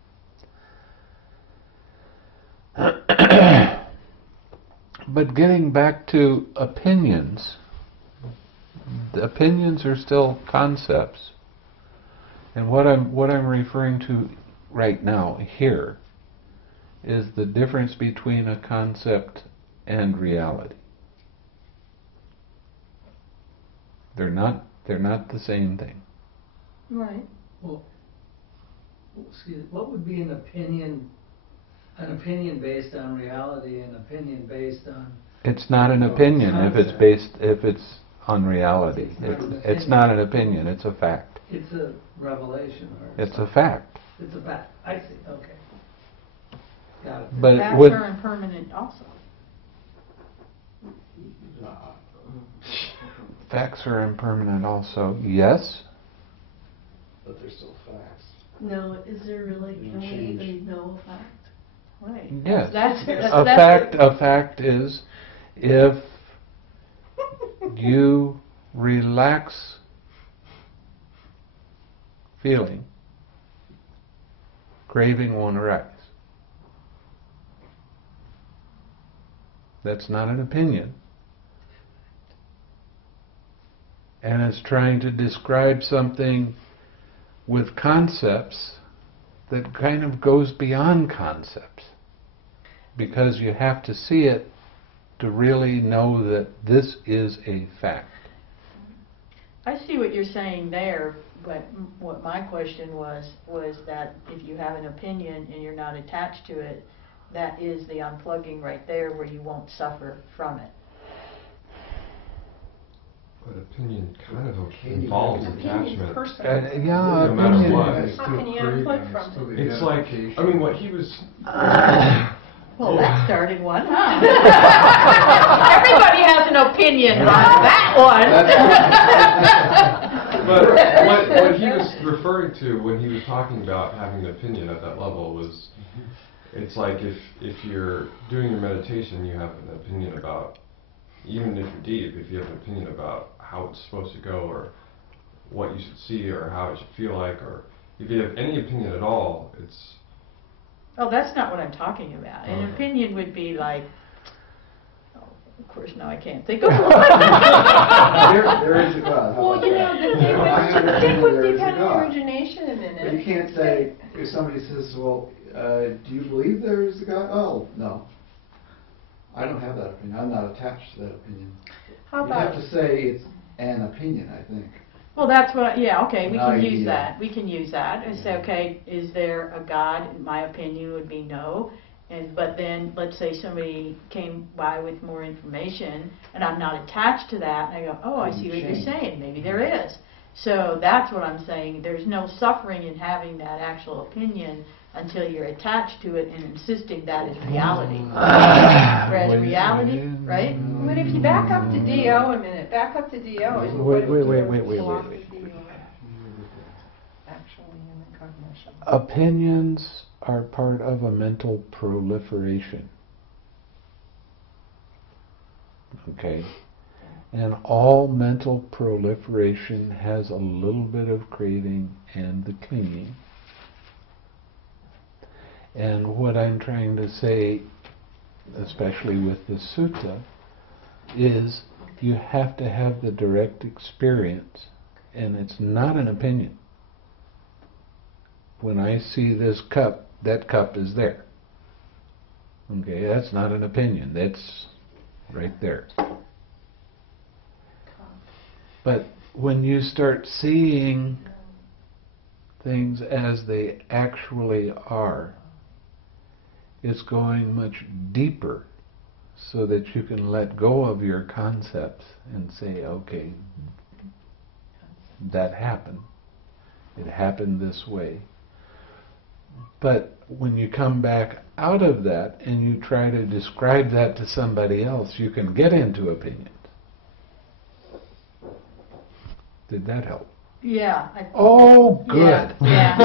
But getting back to opinions, the opinions are still concepts. And what I'm referring to right now here is the difference between a concept and reality. They're not the same thing. Right. Well, excuse me, what would be an opinion based on reality, an opinion based on... It's not an opinion if it's on reality. It's not an opinion, it's a fact. It's a revelation. It's a fact. It's a fact. I see. Okay. Got it. But Facts with, are impermanent also. Facts are impermanent also. Yes? But they're still facts. No, is there really, They can we change. even know a fact? Right. Yes. That's A fact is if you relax feeling, craving won't arise. That's not an opinion. And it's trying to describe something with concepts that kind of goes beyond concepts. Because you have to see it to really know that this is a fact. I see what you're saying there, but what my question was that if you have an opinion and you're not attached to it, that is the unplugging right there where you won't suffer from it. But opinion kind of Opinion involves is attachment. personal. Yeah, No matter opinion. what. It's How still can you craving, unplug it's from still the It's like, identification. I mean, what he was. Well, that started one, huh? Everybody has an opinion on that one. But what he was referring to when he was talking about having an opinion at that level was, it's like if you're doing your meditation, you have an opinion about, even if you're deep, if you have an opinion about how it's supposed to go, or what you should see, or how it should feel like, or if you have any opinion at all, it's... Oh, that's not what I'm talking about. An Okay. opinion would be like, of course, now I can't think of one. There is a God. How Well, about you that? know, the I stick understand with there is a dependent God. origination a minute. But you can't say, if somebody says, well, do you believe there is a God? Oh, no. I don't have that opinion. I'm not attached to that opinion. How You have about to say it's an opinion, I think. Well, that's what, yeah, okay, we can An use idea. that. We can use that and say, okay, is there a God? My opinion would be no. But then, let's say somebody came by with more information, and I'm not attached to that, and I go, oh, I see what you're Change. saying. Maybe there is. So that's what I'm saying. There's no suffering in having that actual opinion until you're attached to it and insisting that is reality. Whereas reality, right? But if you back up to DO a minute, back up to DO. is Wait, what wait, is wait, your wait, wait, philosophy wait. or actually in the cognition? Opinions are part of a mental proliferation. Okay? And all mental proliferation has a little bit of craving and the clinging. And what I'm trying to say, especially with the Suta, is you have to have the direct experience, and it's not an opinion. When I see this cup, that cup is there. Okay, that's not an opinion, that's right there. But when you start seeing things as they actually are, it's going much deeper so that you can let go of your concepts and say, okay, that happened. It happened this way. But when you come back out of that and you try to describe that to somebody else, you can get into opinions. Did that help? Yeah. Oh, good. Yeah.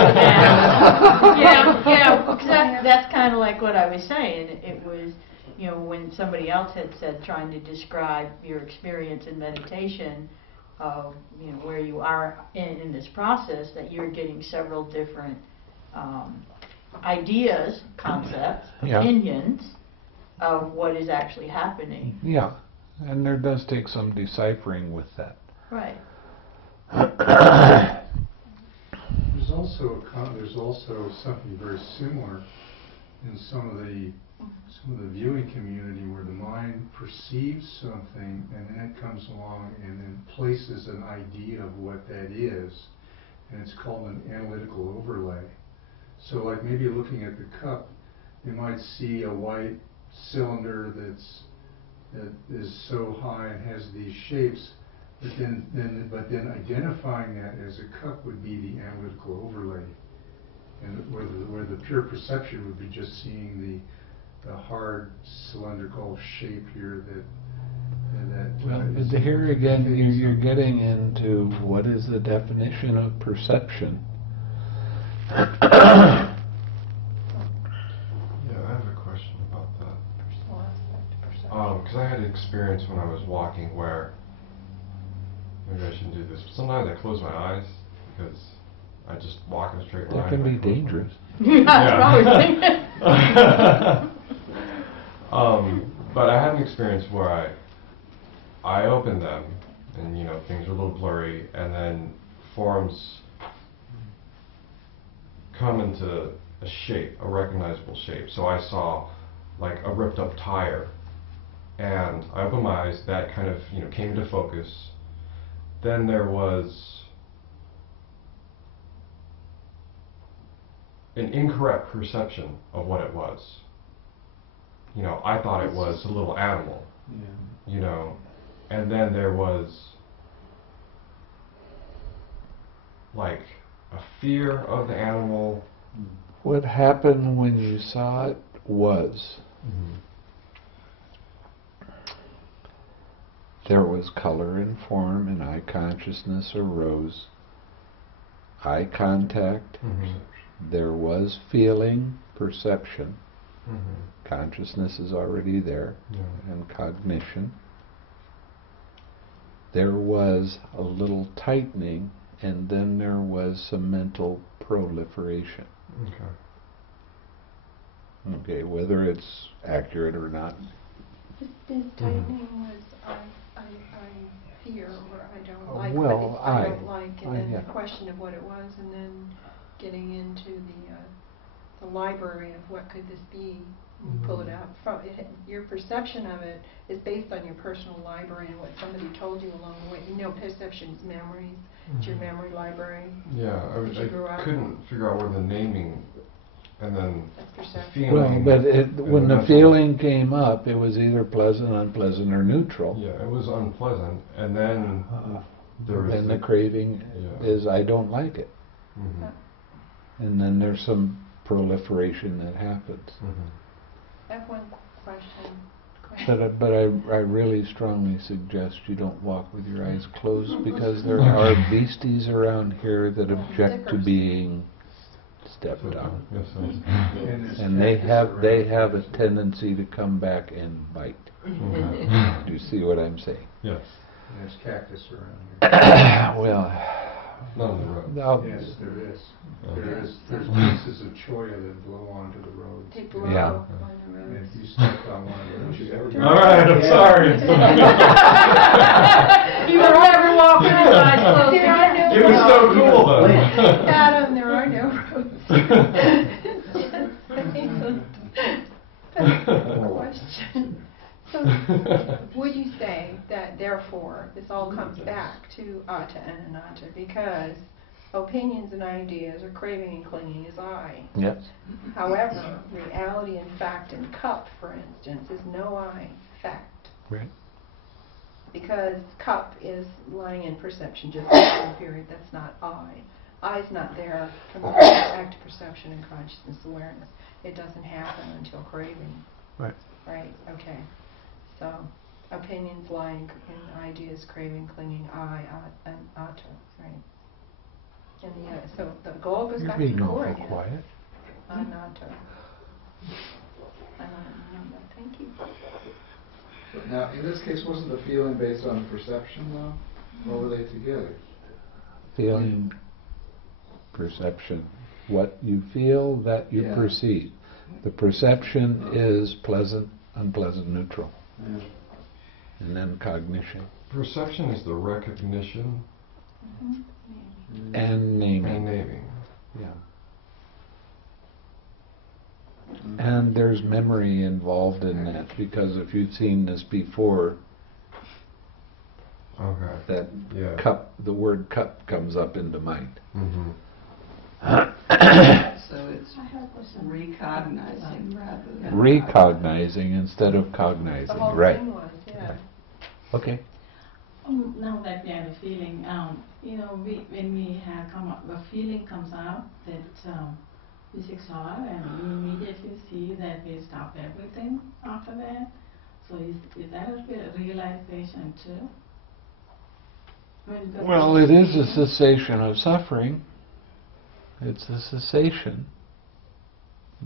Because that's kind of like what I was saying. It was, when somebody else had said, trying to describe your experience in meditation, of where you are in this process, that you're getting several different ideas, concepts, Yeah. opinions of what is actually happening. Yeah, and there does take some deciphering with that. Right. There's also something very similar in some of the viewing community where the mind perceives something and then it comes along and then places an idea of what that is, and it's called an analytical overlay. So like maybe looking at the cup, you might see a white cylinder that is so high and has these shapes. But then identifying that as a cup would be the analytical overlay, and where the pure perception would be just seeing the hard cylindrical shape here that Well, but here again, you're getting into what is the definition of perception. Yeah, I have a question about that. Personal aspect of perception. Because I had an experience when I was walking where, maybe I shouldn't do this, but sometimes I close my eyes because I just walk in a straight line. That can be dangerous. But I had an experience where I opened them, and things were a little blurry, and then forms come into a shape, a recognizable shape. So I saw like a ripped up tire, and I opened my eyes, that kind of came into focus. Then there was an incorrect perception of what it was. I thought it was a little animal, and then there was like a fear of the animal. What happened when you saw it was there was color and form, and eye consciousness arose. Eye contact. There was feeling, perception. Consciousness is already there, and cognition. There was a little tightening, and then there was some mental proliferation. Okay, whether it's accurate or not. This tightening was I fear or I don't like. Well, I don't like, and then yeah. the question of what it was, and then getting into the library of what could this be. You pull it out from it. Your perception of it is based on your personal library and what somebody told you along the way. Perception is memories. It's your memory library. Yeah, I couldn't figure out where the naming and then the feeling. Well, but when the feeling came up, it was either pleasant, unpleasant, or neutral. Yeah, it was unpleasant, and then there was the craving is I don't like it, and then there's some proliferation that happens. I have one question. But I really strongly suggest you don't walk with your eyes closed, because there are beasties around here that object to being stepped on, and they have a tendency to come back and bite. Do you see what I'm saying? Yes. And there's cactus around here. Well. Not on the road. Yes, there is. There's pieces of cholla that blow onto the roads. They blow Yeah. on the roads. And if you stepped on one of those, All right, I'm sorry. You will never walk with your eyes closed. There are no It was so cool though. Adam, there are no roads. Question. So, would you say that therefore this all comes back to atta and anatta, because opinions and ideas or craving and clinging is I. Yes. However, reality and fact and cup, for instance, is no I, fact. Right. Because cup is lying in perception just for a period, that's not I. I is not there from the active perception and consciousness awareness. It doesn't happen until craving. Right. Right, okay. So, opinions lying in ideas, craving, clinging, I, and atta, right? And so the goal goes You're back to being core awful again. quiet. Anatta. Thank you. Now, in this case, wasn't the feeling based on perception, though? Or were they together? Feeling, perception. What you feel, that you perceive. The perception is pleasant, unpleasant, neutral. Yeah. And then cognition. Perception is the recognition And naming. and naming. Yeah. And there's memory involved in that, because if you've seen this before, Okay. that cup, the word cup comes up into mind. So it's recognizing rather than Recognizing instead of cognizing, The whole right? thing was, yeah. Okay. Now that we have a feeling, when we have come up, a feeling comes out that we exhale, and we immediately see that we stop everything after that. So is that a realization too? Well, it is a cessation of suffering. It's a cessation.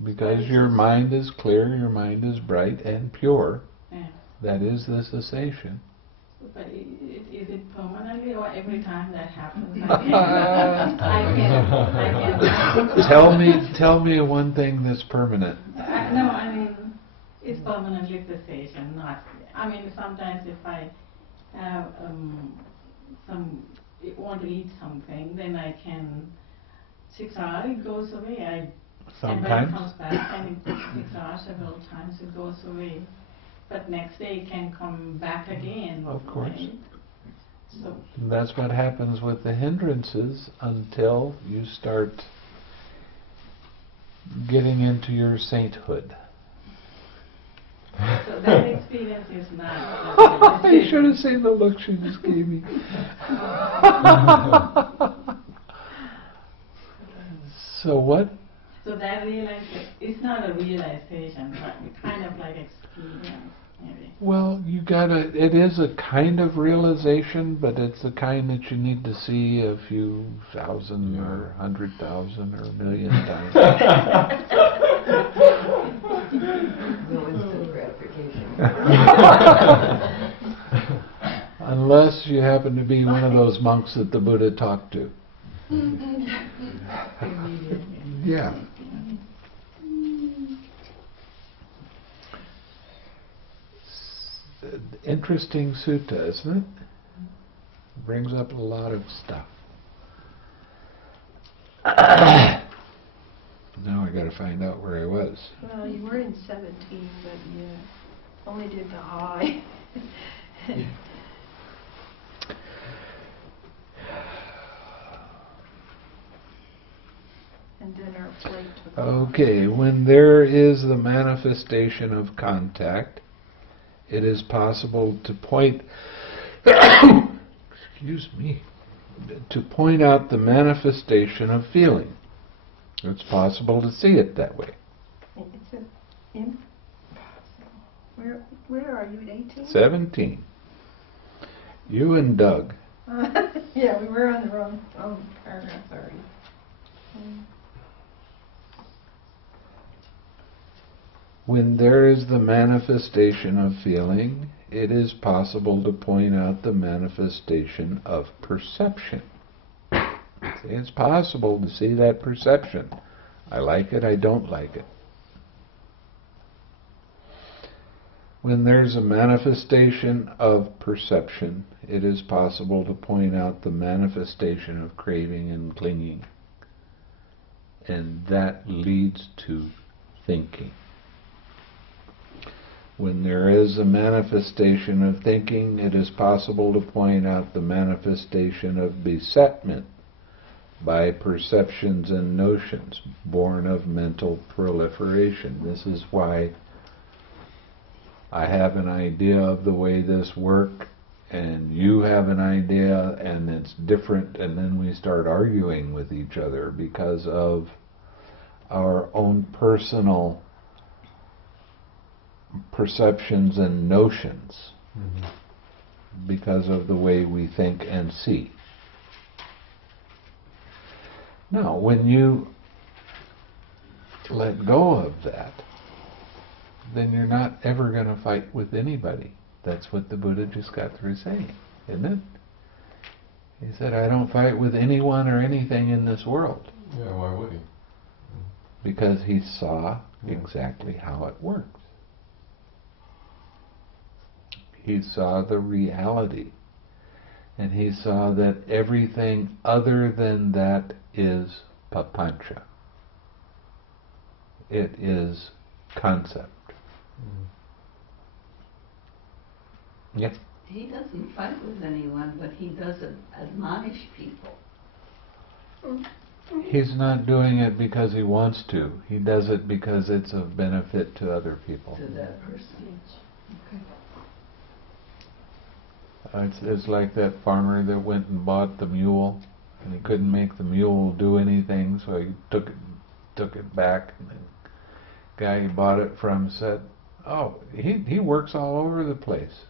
Because your mind is clear, your mind is bright and pure. Yeah. That is the cessation. But is it permanently or every time that happens? Tell me one thing that's permanent. No, I mean, it's permanently cessation, not, I mean, sometimes if I have want to eat something, then I can, 6 hours, it goes away. And when it comes back, and it 6 hours several times, it goes away. But next day it can come back again. Of course. Right? So that's what happens with the hindrances until you start getting into your sainthood. So that experience is not. I should have seen the look she just gave me. So what? So that realization, it's not a realization, but kind of like experience, maybe. Well, it is a kind of realization, but it's the kind that you need to see a few thousand or 100,000 or a million times. No instant gratification. Unless you happen to be one of those monks that the Buddha talked to. Yeah. Interesting sutta, isn't it? Brings up a lot of stuff. Now I got to find out where I was. Well, you were in 17, but you only did the high. And then our flight took off. Okay, when there is the manifestation of contact, it is possible to point excuse me, to point out the manifestation of feeling. It's possible to see it that way. It's impossible. Where are you at 18? 17. You and Doug. Yeah, we were on the wrong paragraph, sorry. When there is the manifestation of feeling, it is possible to point out the manifestation of perception. It's possible to see that perception. I like it, I don't like it. When there's a manifestation of perception, it is possible to point out the manifestation of craving and clinging. And that leads to thinking. When there is a manifestation of thinking, it is possible to point out the manifestation of besetment by perceptions and notions born of mental proliferation. This is why I have an idea of the way this works, and you have an idea, and it's different, and then we start arguing with each other because of our own personal perceptions and notions, because of the way we think and see. Now, when you let go of that, then you're not ever going to fight with anybody. That's what the Buddha just got through saying, isn't it? He said, I don't fight with anyone or anything in this world. Yeah, why would he? Because he saw exactly how it works. He saw the reality. And he saw that everything other than that is Papañca. It is concept. Yes? He doesn't fight with anyone, but he doesn't admonish people. He's not doing it because he wants to. He does it because it's of benefit to other people. To that person. Okay. It's like that farmer that went and bought the mule, and he couldn't make the mule do anything, so he took it back, and the guy he bought it from said, Oh, he works all over the place.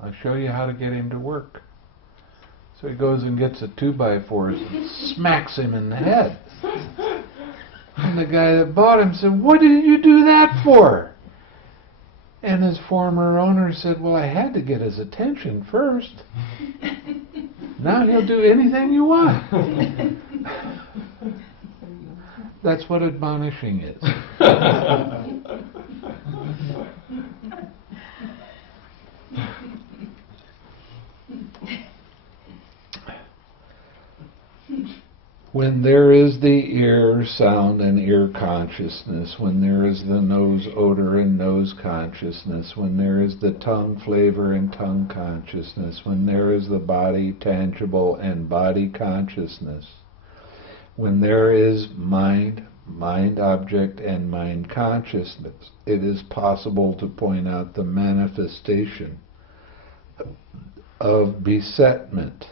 I'll show you how to get him to work. So he goes and gets a 2x4 and smacks him in the head. And the guy that bought him said, "What did you do that for?" And his former owner said, "Well, I had to get his attention first. Now he'll do anything you want." That's what admonishing is. When there is the ear sound and ear consciousness, when there is the nose odor and nose consciousness, when there is the tongue flavor and tongue consciousness, when there is the body tangible and body consciousness, when there is mind, mind object and mind consciousness, it is possible to point out the manifestation of besetment.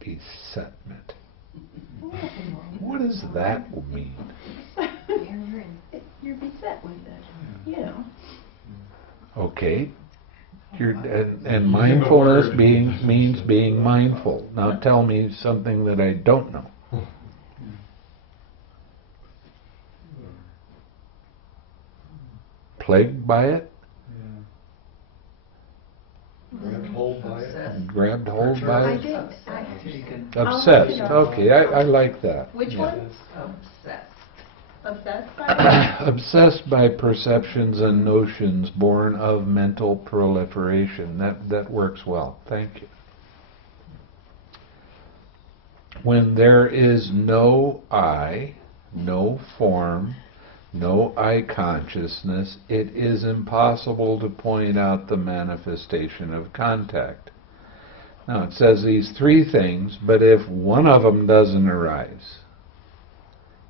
Besetment. What does that mean? You're beset with it, you know. Okay. And mindfulness means being mindful. Now tell me something that I don't know. Plagued by it? Grabbed hold by it. Grabbed hold by I it? did. Obsessed. Okay, I like that. Which one? Obsessed. Obsessed by it? Obsessed by perceptions and notions born of mental proliferation. That works well. Thank you. When there is no I, no form, no I consciousness, it is impossible to point out the manifestation of contact. Now it says these three things, but if one of them doesn't arise,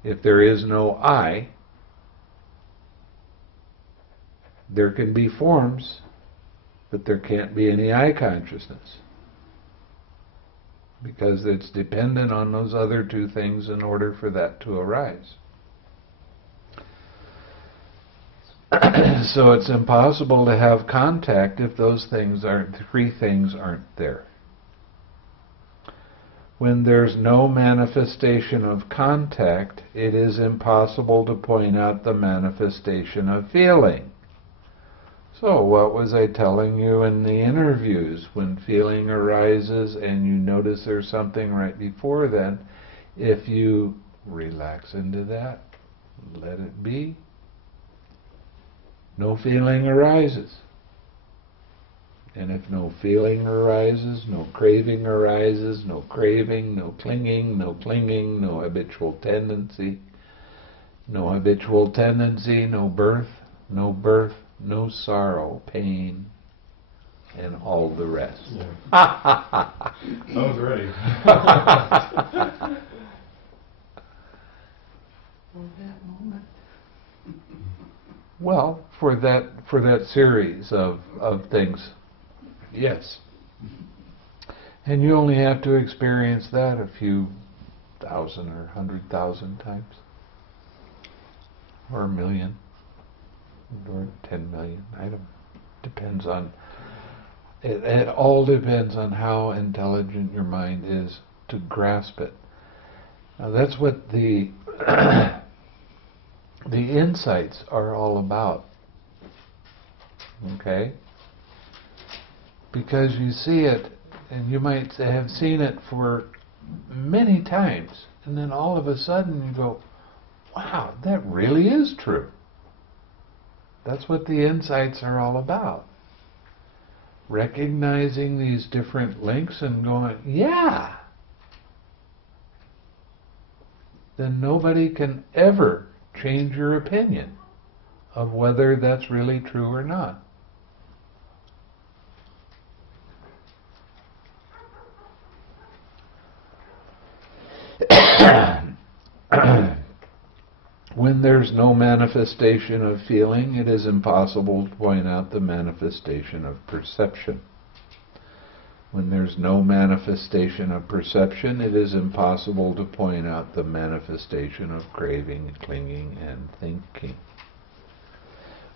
if there is no I, there can be forms, but there can't be any I consciousness. Because it's dependent on those other two things in order for that to arise. So it's impossible to have contact if those things aren't, three things aren't there. When there's no manifestation of contact, it is impossible to point out the manifestation of feeling. So what was I telling you in the interviews? When feeling arises and you notice there's something right before then, if you relax into that, let it be, no feeling arises. And if no feeling arises, no craving arises, no craving, no clinging, no clinging, no habitual tendency, no birth, no sorrow, pain, and all the rest. Yeah. I was ready. For that moment. Well, for that series of things, yes. And you only have to experience that a few thousand or 100,000 times, or a million, or 10 million. Depends on. It all depends on how intelligent your mind is to grasp it. Now that's what the the insights are all about. Okay? Because you see it, and you might have seen it for many times, and then all of a sudden you go, wow, that really is true. That's what the insights are all about. Recognizing these different links and going, yeah. Then nobody can ever change your opinion of whether that's really true or not. When there's no manifestation of feeling, it is impossible to point out the manifestation of perception. When there's no manifestation of perception, it is impossible to point out the manifestation of craving, clinging, and thinking.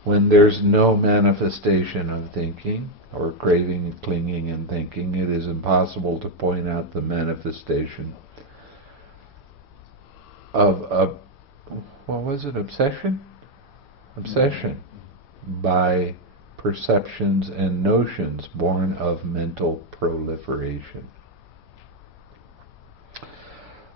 When there's no manifestation of thinking, or craving, clinging, and thinking, it is impossible to point out the manifestation of what was it? Obsession? Obsession by perceptions and notions born of mental proliferation.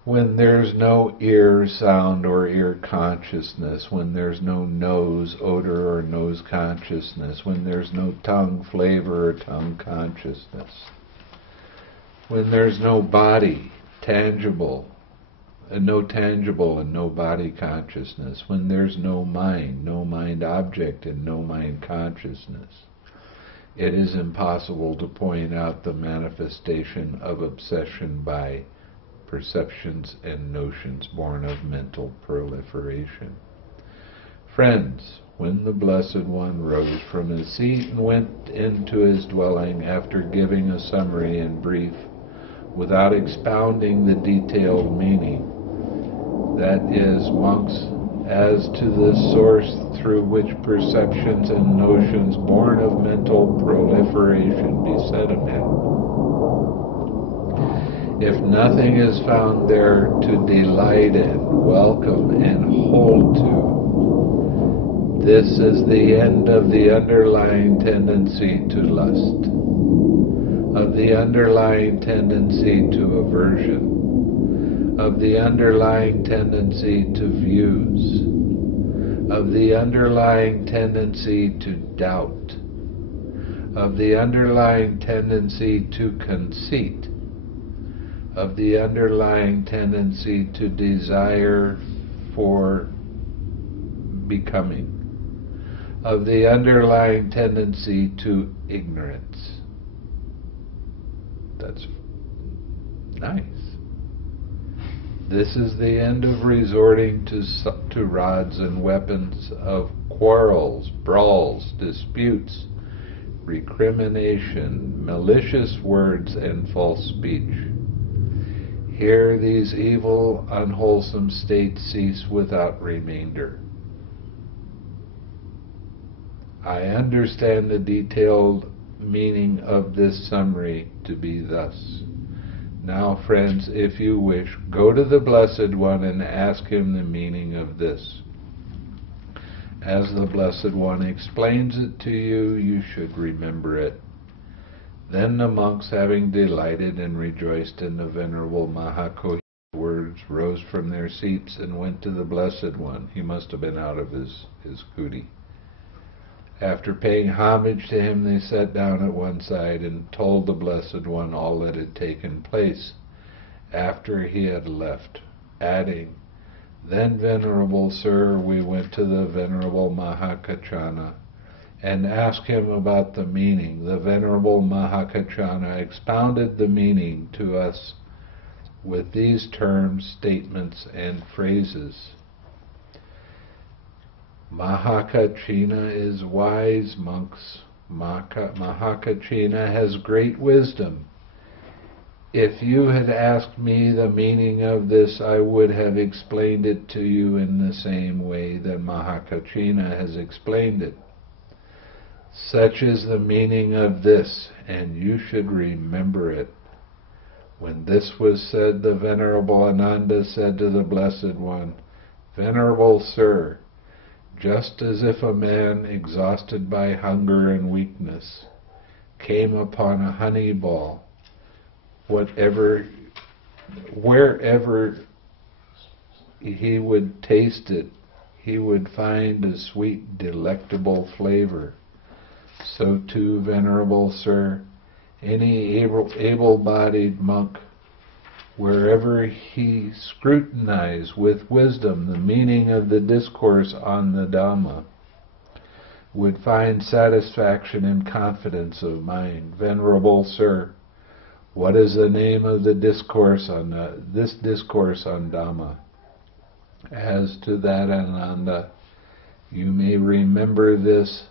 When there's no ear sound or ear consciousness, when there's no nose odor or nose consciousness, when there's no tongue flavor or tongue consciousness, when there's no body tangible and no body consciousness, when there's no mind object and no mind consciousness, it is impossible to point out the manifestation of obsession by perceptions and notions born of mental proliferation. Friends, when the Blessed One rose from his seat and went into his dwelling after giving a summary and brief, without expounding the detailed meaning, that is, monks, as to the source through which perceptions and notions born of mental proliferation beset a man, if nothing is found there to delight in, welcome, and hold to, this is the end of the underlying tendency to lust, of the underlying tendency to aversion, of the underlying tendency to views, of the underlying tendency to doubt, of the underlying tendency to conceit, of the underlying tendency to desire for becoming, of the underlying tendency to ignorance. That's nice. This is the end of resorting to rods and weapons, of quarrels, brawls, disputes, recrimination, malicious words, and false speech. Here these evil, unwholesome states cease without remainder. I understand the detailed meaning of this summary to be thus. Now, friends, if you wish, go to the Blessed One and ask him the meaning of this. As the Blessed One explains it to you, you should remember it. Then the monks, having delighted and rejoiced in the Venerable Mahā Kaccāna's words, rose from their seats and went to the Blessed One. He must have been out of his kuti. After paying homage to him, they sat down at one side and told the Blessed One all that had taken place after he had left, adding, "Then, Venerable Sir, we went to the Venerable Mahā Kaccāna and asked him about the meaning. The Venerable Mahā Kaccāna expounded the meaning to us with these terms, statements, and phrases. Mahā Kaccāna is wise, monks. Mahā Kaccāna has great wisdom. If you had asked me the meaning of this, I would have explained it to you in the same way that Mahā Kaccāna has explained it. Such is the meaning of this, and you should remember it." When this was said, the Venerable Ananda said to the Blessed One, "Venerable Sir, just as if a man exhausted by hunger and weakness came upon a honey ball, wherever he would taste it, he would find a sweet, delectable flavor. So too, Venerable Sir, any able-bodied monk, wherever he scrutinized with wisdom the meaning of the discourse on the Dhamma, would find satisfaction and confidence of mind. Venerable Sir, what is the name of the discourse on this discourse on Dhamma? As to that, Ananda, you may remember this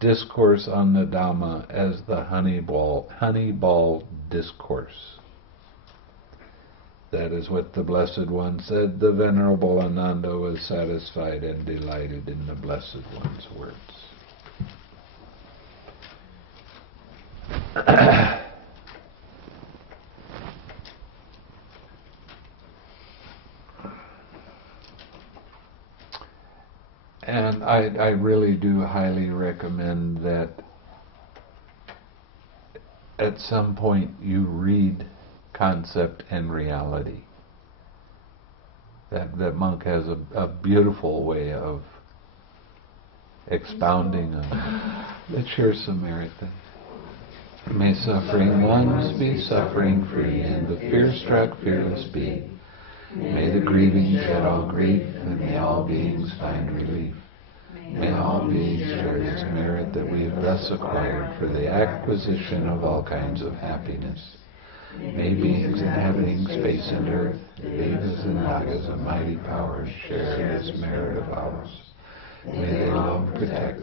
discourse on the Dhamma as the Honeyball discourse." That is what the Blessed One said. The Venerable Ananda was satisfied and delighted in the Blessed One's words. And I really do highly recommend that at some point you read Concept and Reality. That monk has a beautiful way of expounding on. Let's share some merit then. May suffering ones be suffering free, and the fear-struck fearless be. May the grieving shed all grief, and may all beings find relief. May all beings share this merit that we have thus acquired for the acquisition of all kinds of happiness. May beings inhabiting space and earth, Devas and Nagas and mighty powers share this merit of ours. May they love, protect,